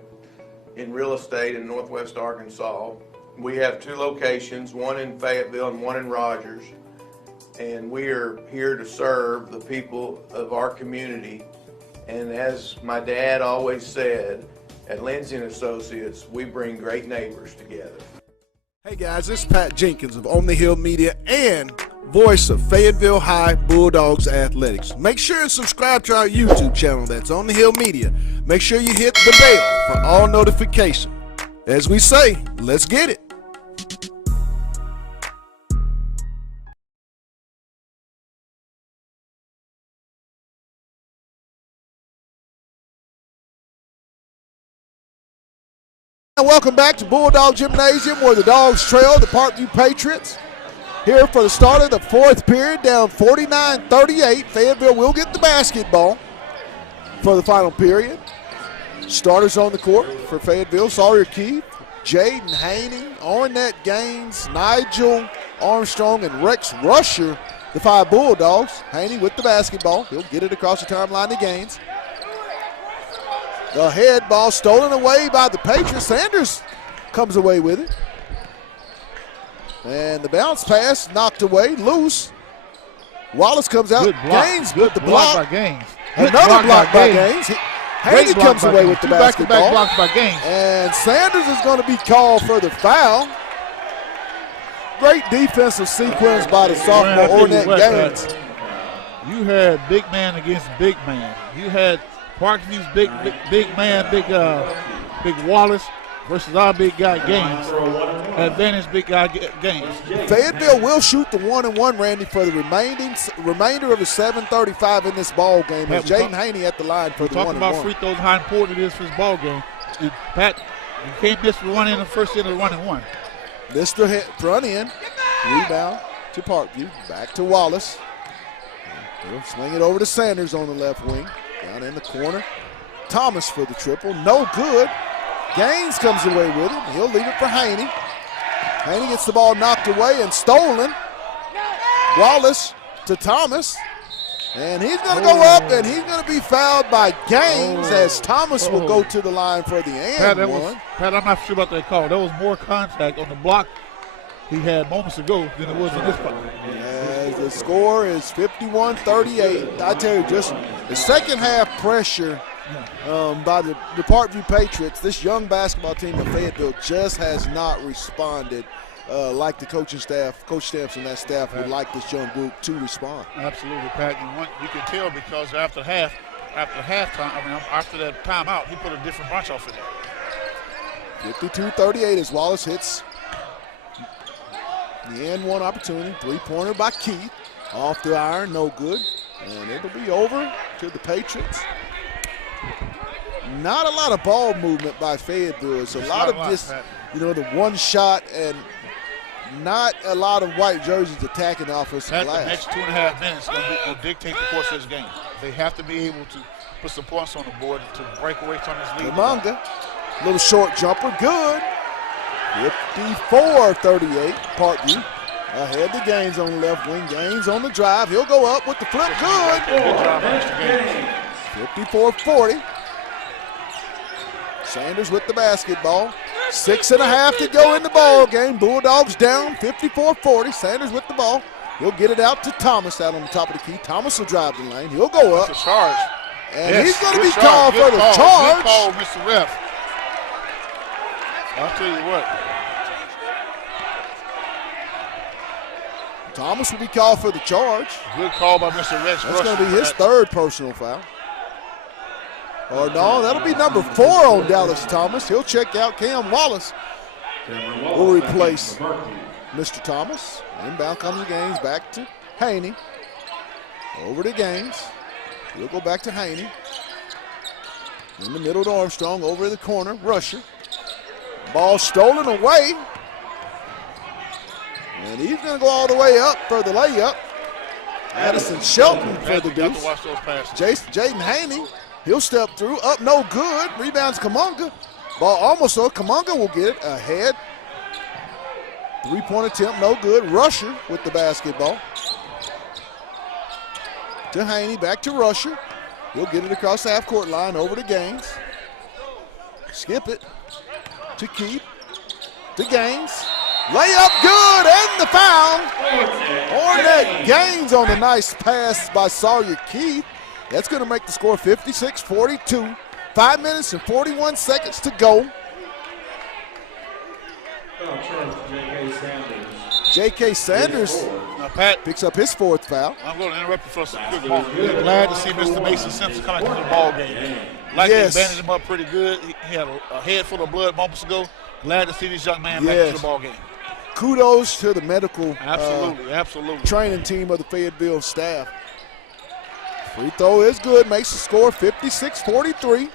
in real estate in Northwest Arkansas. We have two locations, one in Fayetteville and one in Rogers, and we are here to serve the people of our community. And as my dad always said, at Lindsay & Associates, we bring great neighbors together. Hey guys, this is Pat Jenkins of On the Hill Media and voice of Fayetteville High Bulldogs Athletics. Make sure and subscribe to our YouTube channel. That's On the Hill Media. Make sure you hit the bell for all notifications. As we say, let's get it. Welcome back to Bulldog Gymnasium, where the Dogs trail the Parkview Patriots. Here for the start of the fourth period, down 49-38. Fayetteville will get the basketball for the final period. Starters on the court for Fayetteville: Sawyer Keith, Jaden Haney, Ornette Gaines, Nigel Armstrong, and Rex Rusher, the five Bulldogs. Haney with the basketball. He'll get it across the timeline to Gaines. The head ball stolen away by the Patriots. Sanders comes away with it. And the bounce pass knocked away, loose. Wallace comes out. Gaines with the block. By Gaines. Another block by Gaines. Haney comes away with the basketball. Back-to-back blocks by Gaines. And Sanders is going to be called for the foul. Great defensive sequence by the sophomore Ornette Gaines. You had big man against big man. You had Parkview's big man, big Wallace versus our big guy Gaines. Advantage big guy Gaines. Fayetteville will shoot the 1-and-1, Randy, for the remainder of the 7:35 in this ball game. As Jaden Haney at the line for the 1-and-1. Talking about free throws, how important it is for this ball game. And Pat, you can't miss the run in the first end of the 1-and-1. Missed the front end. Rebound to Parkview. Back to Wallace. He'll swing it over to Sanders on the left wing. Down in the corner. Thomas for the triple. No good. Gaines comes away with it. He'll leave it for Haney. Haney gets the ball knocked away and stolen. Wallace to Thomas. And he's going to go up, and he's going to be fouled by Gaines as Thomas will go to the line for the and one. Pat, I'm not sure about that call. There was more contact on the block he had moments ago than it was in this part. As the score is 51-38. I tell you, just the second half pressure by the Parkview Patriots. This young basketball team of Fayetteville just has not responded like the coaching staff, Coach Stamps and that staff would like this young group to respond. Absolutely, Pat. You can tell because after that timeout, he put a different bunch off of there. 52-38 as Wallace hits the and one opportunity. Three-pointer by Keith. Off the iron, no good. And it'll be over to the Patriots. Not a lot of ball movement by Fayetteville. It's a lot of just, the one shot and not a lot of white jerseys attacking the offensive glass. The next 2.5 minutes will dictate the course of this game. They have to be able to put some points on the board to break away from this lead. Lamanga, little short jumper, good. 54-38, Parkview. Ahead to Gaines on the left wing. Gaines on the drive. He'll go up with the flip. Good. 54-40. Sanders with the basketball. 6.5 to go in the ball game. Bulldogs down 54-40. Sanders with the ball. He'll get it out to Thomas out on the top of the key. Thomas will drive the lane. He'll go up. That's a charge. And yes, he's going to be charge. called for the charge. Good call, Mr. Ref. I'll tell you what. Thomas will be called for the charge. Good call by Mr. Ref. That's going to be his third personal foul. Or no, that'll be number 4 on Dallas Thomas. He'll check out. Cam Wallace will replace Mr. Thomas. Inbound comes to Gaines, back to Haney. Over to Gaines. He'll go back to Haney. In the middle to Armstrong, over in the corner, Rusher. Ball stolen away. And he's going to go all the way up for the layup. Addison Shelton for the deuce. Jaden Haney, he'll step through, up no good. Rebounds Kamunga. Ball almost so Kamunga will get it ahead. 3-point attempt, no good. Rusher with the basketball. To Haney, back to Rusher. He'll get it across the half-court line, over to Gaines. Skip it to Keith, to Gaines. Layup good, and the foul. Ornette Gaines on a nice pass by Sawyer Keith. That's going to make the score 56-42. 5 minutes and 41 seconds to go. J.K. Sanders picks up his 4th foul. I'm going to interrupt you for a quick moment. We're glad to see Mr. Mason Simpson come into the ball game. Like yes. He bandaged him up pretty good. He had a head full of blood moments ago. Glad to see this young man back into the ball game. Kudos to the medical absolutely. training team of the Fayetteville staff. Free throw is good, makes the score 56-43.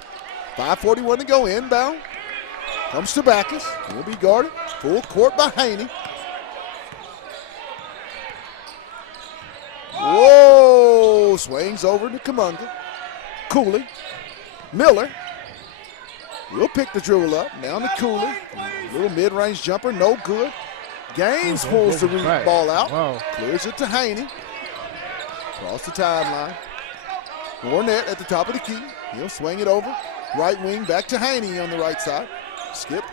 5:41 to go, inbound. Comes to Backus, he'll be guarded. Full court by Haney. Whoa, swings over to Kamunga. Cooley, Miller. He'll pick the dribble up, down to Cooley. Little mid-range jumper, no good. Gaines pulls the ball out, clears it to Haney. Across the timeline. Ornette at the top of the key. He'll swing it over. Right wing back to Haney on the right side. Skip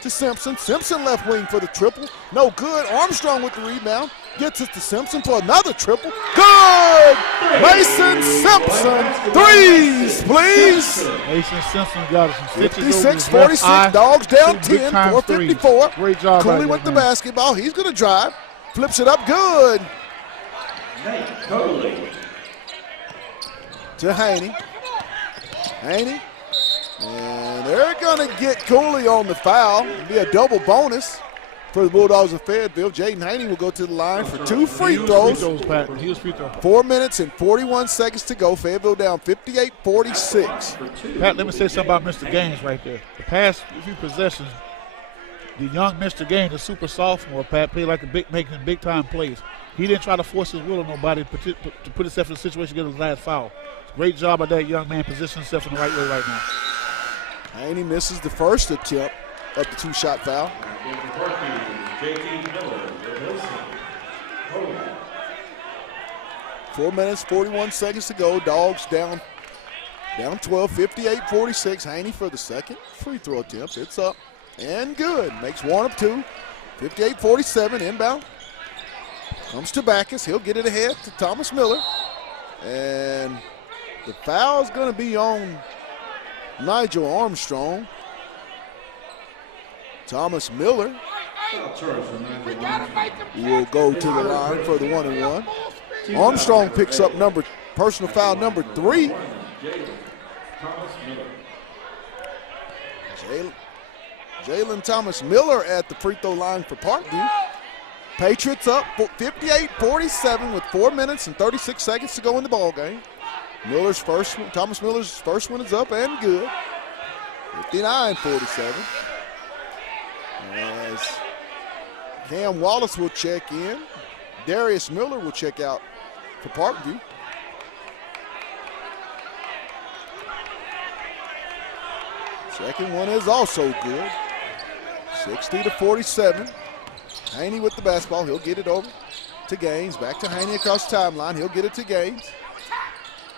to Simpson. Simpson left wing for the triple. No good. Armstrong with the rebound. Gets it to Simpson for another triple. Good! Mason Simpson. Threes, please. Mason Simpson got some stitches. 56-46. Dogs down 10. 4:54. Great job. Cooley with the basketball. He's going to drive. Flips it up. Good. Cooley. To Haney. Haney. And they're going to get Cooley on the foul. It'll be a double bonus for the Bulldogs of Fayetteville. Jaden Haney will go to the line for 2 free throws. 4 minutes and 41 seconds to go. Fayetteville down 58-46. Pat, let me say something about Mr. Gaines right there. The past few possessions, the young Mr. Gaines, a super sophomore, Pat, played like making big-time plays. He didn't try to force his will on nobody to put himself in a situation to get his last foul. Great job by that young man positioning himself in the right way right now. Haney misses the first attempt of the 2-shot foul. 4 minutes, 41 seconds to go. Dogs down 12, 58-46. Haney for the second free throw attempt. It's up and good. Makes one of 2. 58-47 inbound. Comes to Backus. He'll get it ahead to Thomas Miller. And the foul is going to be on Nigel Armstrong. Thomas Miller will go to the line for the 1-and-1. Armstrong picks up personal foul number 3. Jalen Thomas Miller at the free throw line for Parkview. Patriots up 58-47 with 4 minutes and 36 seconds to go in the ball game. Thomas Miller's first one is up and good. 59-47. As Cam Wallace will check in. Darius Miller will check out for Parkview. Second one is also good. 60-47. Haney with the basketball. He'll get it over to Gaines. Back to Haney across the timeline. He'll get it to Gaines.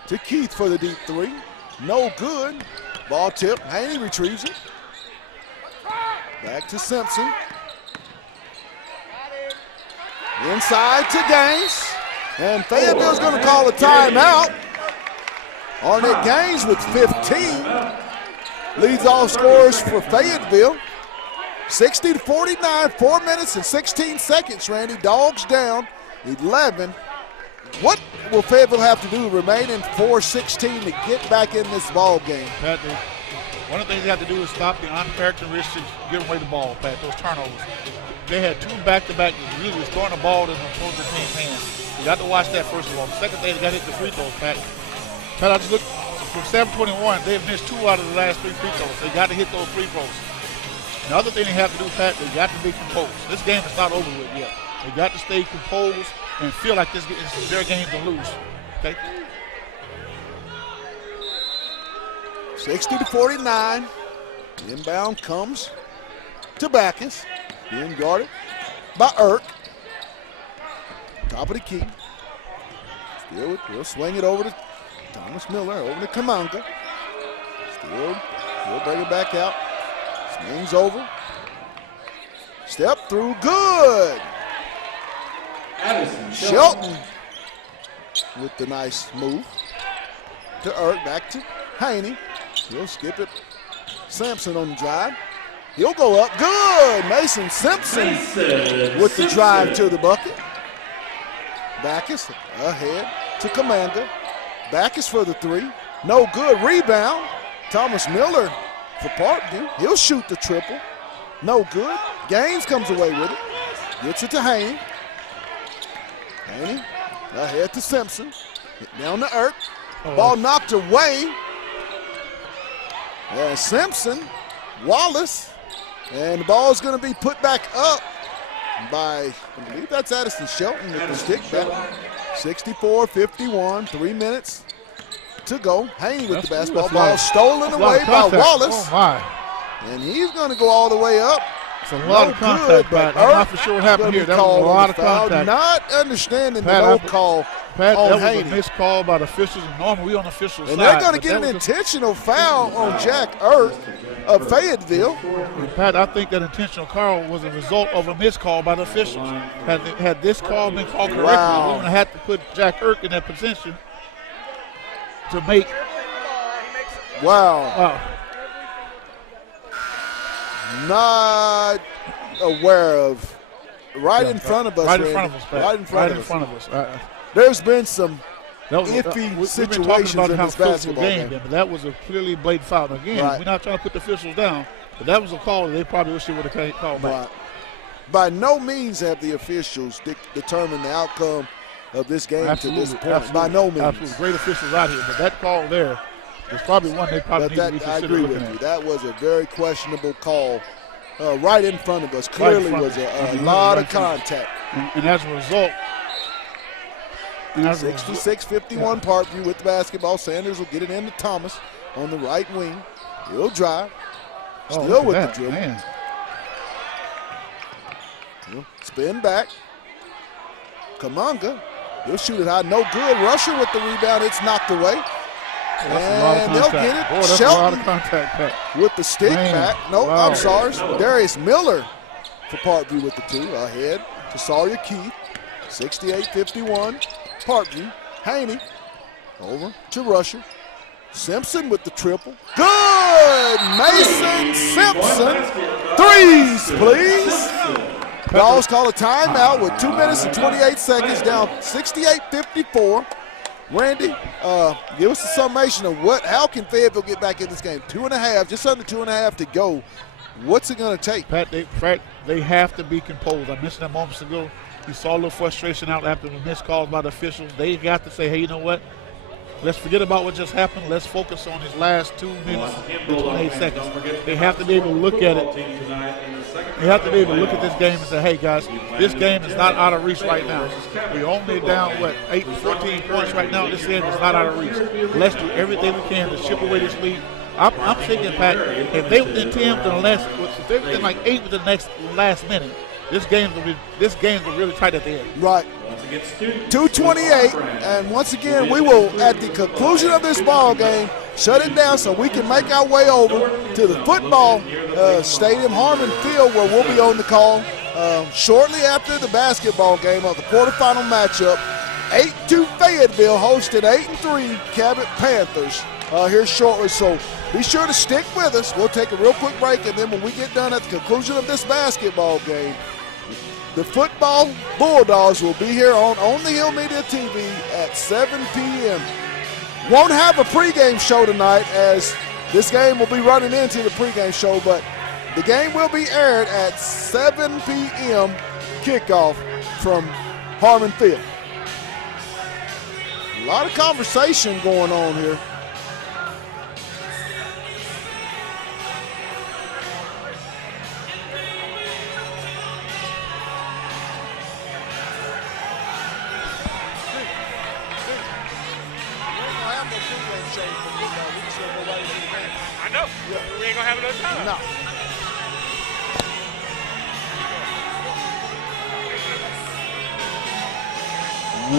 To Keith for the deep three. No good. Ball tip. Haney retrieves it. Back to Simpson. Inside to Gaines. And Fayetteville's going to call a timeout. Arnett Gaines with 15. Leads all scorers for Fayetteville. 60-49, 4 minutes and 16 seconds, Randy. Dogs down 11. What will Fayetteville have to do to remain in 4-16 to get back in this ball game? Pat, one of the things they have to do is stop the uncharacteristics, giving away the ball, Pat, those turnovers. They had 2 back-to-back, really was throwing the ball in the opposing team's hands. You got to watch that, first of all. The second thing, they got to hit the free throws, Pat. Pat, I just looked from 7-21, they've missed 2 out of the last 3 free throws. They got to hit those free throws. The other thing they have to do, Pat, they got to be composed. This game is not over with yet. They got to stay composed and feel like this is their game to lose. Okay? 60-49. Inbound comes to Backus. Being guarded by Irk. Top of the key. Still, he'll swing it over to Thomas Miller, over to Kamanga. Still, he'll bring it back out. Swings over. Step through, good. Shelton with the nice move. To Irk, back to Haney. He'll skip it. Sampson on the drive. He'll go up, good. Mason Simpson with the drive to the bucket. Backus ahead to Commander. Backus for the 3. No good. Rebound. Thomas Miller for Parkview. He'll shoot the triple. No good. Gaines comes away with it. Gets it to Haney. Haney ahead to Simpson. Hit down to Irk. Ball knocked away. And Simpson, Wallace, and the ball is going to be put back up by, I believe that's Addison Shelton with the stick back. 64-51, 3 minutes to go. Haney with the basketball. Ball stolen away by Wallace. Oh, my. And he's going to go all the way up. It's a lot of contact, Pat. I'm not for sure what happened here. That was a lot of contact. Not understanding the no call Pat, on that Haney. was a missed call by the officials. Normally, we on the official side. And they're going to get an intentional foul on Jack Irk of Fayetteville. Pat, I think that intentional call was a result of a missed call by the officials. Had this call been called correctly, we wouldn't have had to put Jack Irk in that position to make. Wow. Not aware of. Right in front of us. Right in front of us, Pat. Right in front of us. There's been some iffy situations in this basketball game. But that was a clearly blatant foul. Again, we're not trying to put the officials down, but that was a call that they probably wish they would have called back. By no means have the officials determined the outcome of this game to this point. Absolutely. By no means. Absolutely. Great officials out here, but that call there is probably one they probably need to reconsider. I agree with you. That was a very questionable call right in front of us. Clearly was a lot of contact. And as a result, 66-51 Parkview with the basketball. Sanders will get it into Thomas on the right wing. He'll drive. Still with the dribble. Man. He'll spin back. Kamanga. He'll shoot it high. No good. Rusher with the rebound. It's knocked away. And they'll get it. Boy, Shelton a lot of contact, Pat. with the stick back. Nope, wow. I'm sorry. Darius Miller for Parkview with the 2. Ahead to Sawyer Keith. 68-51. Parkview. Haney over to Rusher. Simpson with the triple. Good! Mason Simpson. 3s, please. Dogs call a timeout with 2 minutes and 28 seconds, down 68-54. Randy, give us a summation of how can Fayetteville get back in this game? 2.5, just under 2.5 to go. What's it going to take? Pat, they have to be composed. I mentioned that moments ago. You saw a little frustration out after the missed calls by the officials. They got to say, hey, you know what? Let's forget about what just happened. Let's focus on these last 2 minutes and 28 seconds. They have to be able to look at it. They have to be able to look at this game and say, hey, guys, this game is not out of reach right now. We're only down, 14 points right now. This game is not out of reach. Let's do everything we can to chip away this lead. I'm thinking, Pat, if they within 10 within the last, if they within 8 within the last minute, this game's really tight at the end. Right. 2:28, and once again, we will, at the conclusion of this ball game, shut it down so we can make our way over to the football stadium, Harmon Field, where we'll be on the call shortly after the basketball game of the quarterfinal matchup. 8-2 Fayetteville hosting 8-3 Cabot Panthers here shortly. So be sure to stick with us. We'll take a real quick break, and then when we get done at the conclusion of this basketball game, the football Bulldogs will be here on the Hill Media TV at 7 p.m. Won't have a pregame show tonight, as this game will be running into the pregame show, but the game will be aired at 7 p.m. kickoff from Harmon Field. A lot of conversation going on here. I know. We ain't gonna have enough time. No.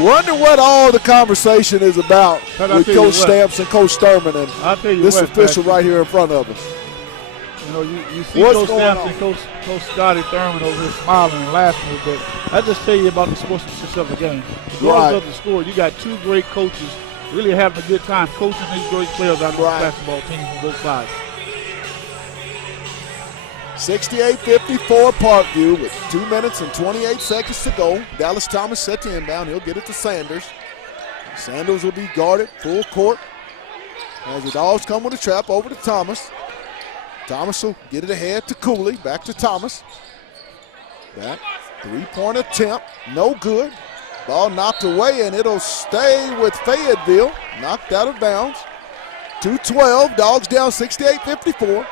Wonder what all the conversation is about with Coach Stamps and Coach Thurman and this official right here in front of us. You know, you see Coach Stamps and Coach Scotty Thurman over here smiling and laughing, but I just tell you about the sportsmanship of the game. Regardless of the score, you got two great coaches really having a good time coaching these great players out of the basketball team from both sides. 68-54 Parkview with 2 minutes and 28 seconds to go. Dallas Thomas set to inbound. He'll get it to Sanders. Sanders will be guarded full court as the Dogs come with a trap over to Thomas. Thomas will get it ahead to Cooley. Back to Thomas. Back. Three-point attempt. No good. Ball knocked away, and it'll stay with Fayetteville. Knocked out of bounds. 2:12. Dogs down 68-54.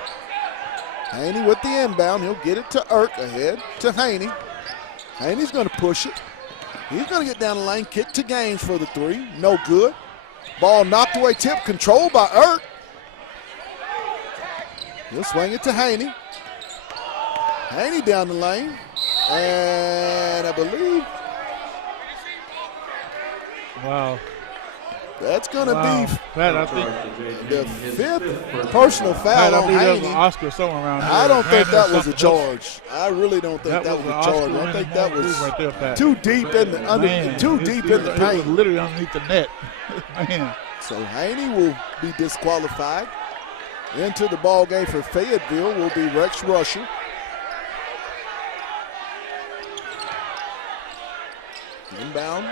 Haney with the inbound. He'll get it to Irk, ahead to Haney. Haney's going to push it. He's going to get down the lane, kick to Gaines for the three. No good. Ball knocked away, tip controlled by Irk. He'll swing it to Haney. Haney down the lane. And I believe that's going to be I think the fifth personal foul on Haney. Oscar somewhere around here. I don't think that was a charge. I really don't think that was a charge. I think that was right there, too deep in the too deep in the paint. It was literally underneath the net. Man. So Haney will be disqualified. Into the ball game for Fayetteville will be Rex Rusher. Inbound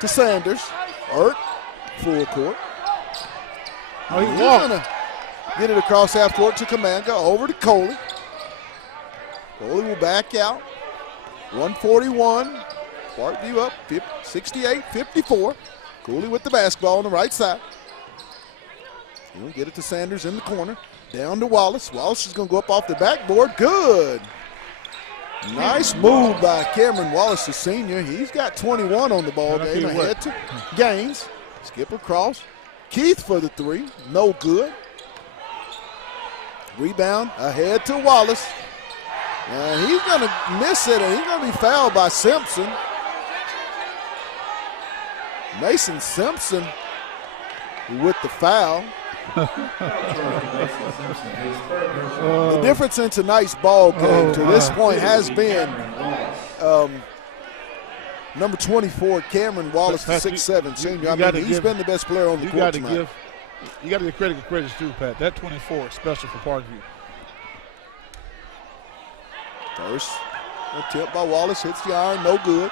to Sanders. Irk, full court. He's going to get it across half court to Kamanga. Over to Coley. Coley will back out. 141. Parkview up 68-54. Cooley with the basketball on the right side. He'll get it to Sanders in the corner. Down to Wallace. Wallace is going to go up off the backboard. Good. Nice move by Cameron Wallace, the senior. He's got 21 on the ball game. Ahead to Gaines. Skip across. Keith for the three. No good. Rebound ahead to Wallace. And he's going to miss it, and he's going to be fouled by Simpson. Mason Simpson with the foul. The difference in tonight's ball game to this point has been number 24, Cameron Wallace, the 6'7" senior. I mean, he's been the best player on the court tonight. You got to give credit to credit's due, Pat. That 24 is special for Parkview. First attempt by Wallace hits the iron, no good.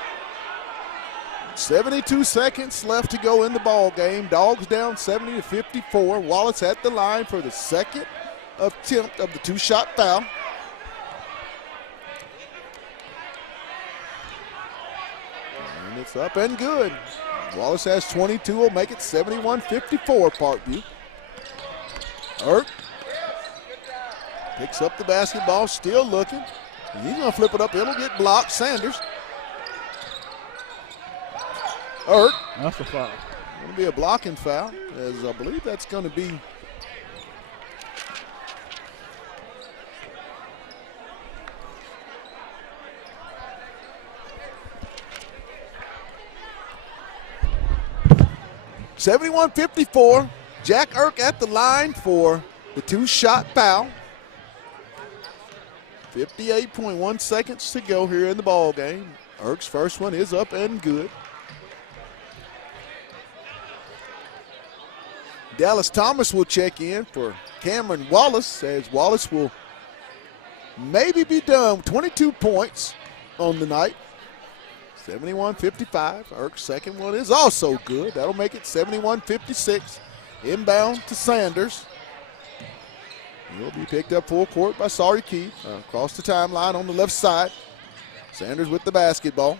72 seconds left to go in the ball game. Dogs down 70-54. Wallace at the line for the second attempt of the two-shot foul. And it's up and good. Wallace has 22, will make it 71-54 Parkview. Irk picks up the basketball, still looking. He's going to flip it up. It'll get blocked. Sanders. Irk. That's a foul. Going to be a blocking foul, as I believe that's going to be 71-54. Jack Irk at the line for the two-shot foul. 58.1 seconds to go here in the ball game. Irk's first one is up and good. Dallas Thomas will check in for Cameron Wallace, as Wallace will maybe be done. 22 points on the night. 71-55. Irk's second one is also good. That'll make it 71-56. Inbound to Sanders. He'll be picked up full court by Sawyer Keith. Across the timeline on the left side. Sanders with the basketball.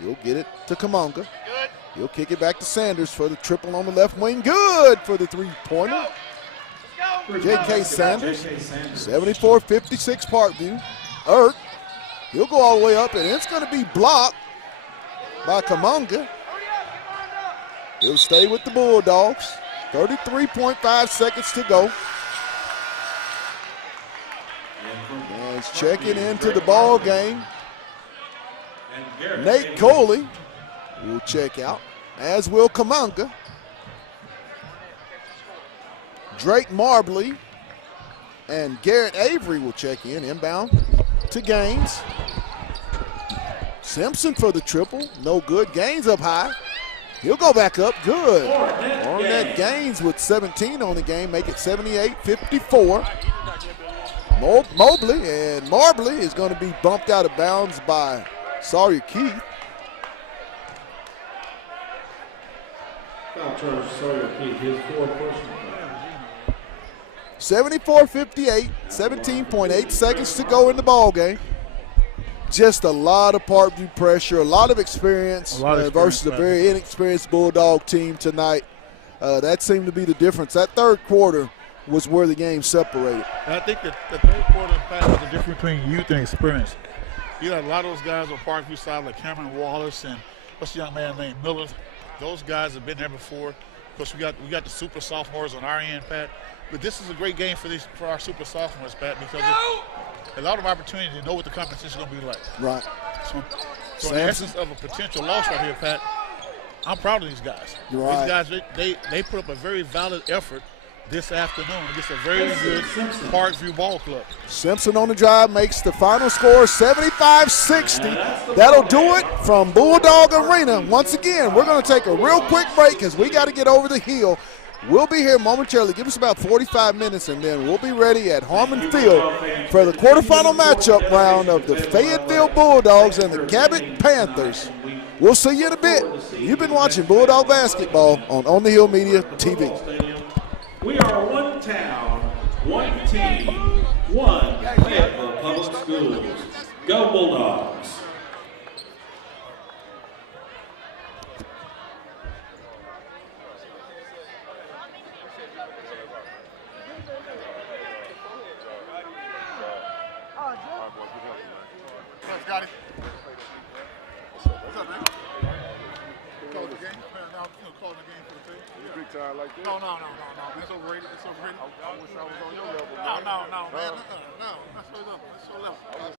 He'll get it to Kamonga. He'll kick it back to Sanders for the triple on the left wing. Good for the three-pointer. J.K. Sanders. 74-56 Parkview. Irk. He'll go all the way up, and it's going to be blocked by Kamonga. He'll stay with the Bulldogs. 33.5 seconds to go. And he's checking into the ball game. Nate Coley will check out, as will Kamonga. Drake Marbley and Garrett Avery will check in. Inbound to Gaines. Simpson for the triple. No good. Gaines up high. He'll go back up. Good. Ornette Gaines with 17 on the game. Make it 78-54. Mobley and Marbley is going to be bumped out of bounds by Sawyer Keith. Foul charge Sawyer Keith, his 4 personal. 74-58, 17.8 seconds to go in the ball game. Just a lot of Parkview pressure, a lot of experience, versus a very inexperienced Bulldog team tonight. That seemed to be the difference. That third quarter was where the game separated. And I think that the third quarter was the difference between youth and experience. You got a lot of those guys on Parkview side, like Cameron Wallace and what's the young man named Miller. Those guys have been there before. Of course, we got the super sophomores on our end, Pat. But this is a great game for our super sophomores, Pat, because it's a lot of opportunity to know what the competition is going to be like. Right. So in the essence of a potential loss right here, Pat, I'm proud of these guys. You're right. These guys, they put up a very valid effort this afternoon against a very good Parkview ball club. Simpson on the drive makes the final score 75-60. That'll do it from Bulldog Arena. Once again, we're going to take a real quick break because we got to get over the hill. We'll be here momentarily. Give us about 45 minutes, and then we'll be ready at Harmon Field for the quarterfinal matchup round of the Fayetteville Bulldogs and the Cabot Panthers. We'll see you in a bit. You've been watching Bulldog Basketball on the Hill Media TV. We are one town, one team, one Fayetteville Public Schools. Go Bulldogs! Scotty. What's up, man? Call the game? Call the game for the team. Big time like this? No. It's overrated. It's overrated. I wish I was on your level. No, man. No. That's so level.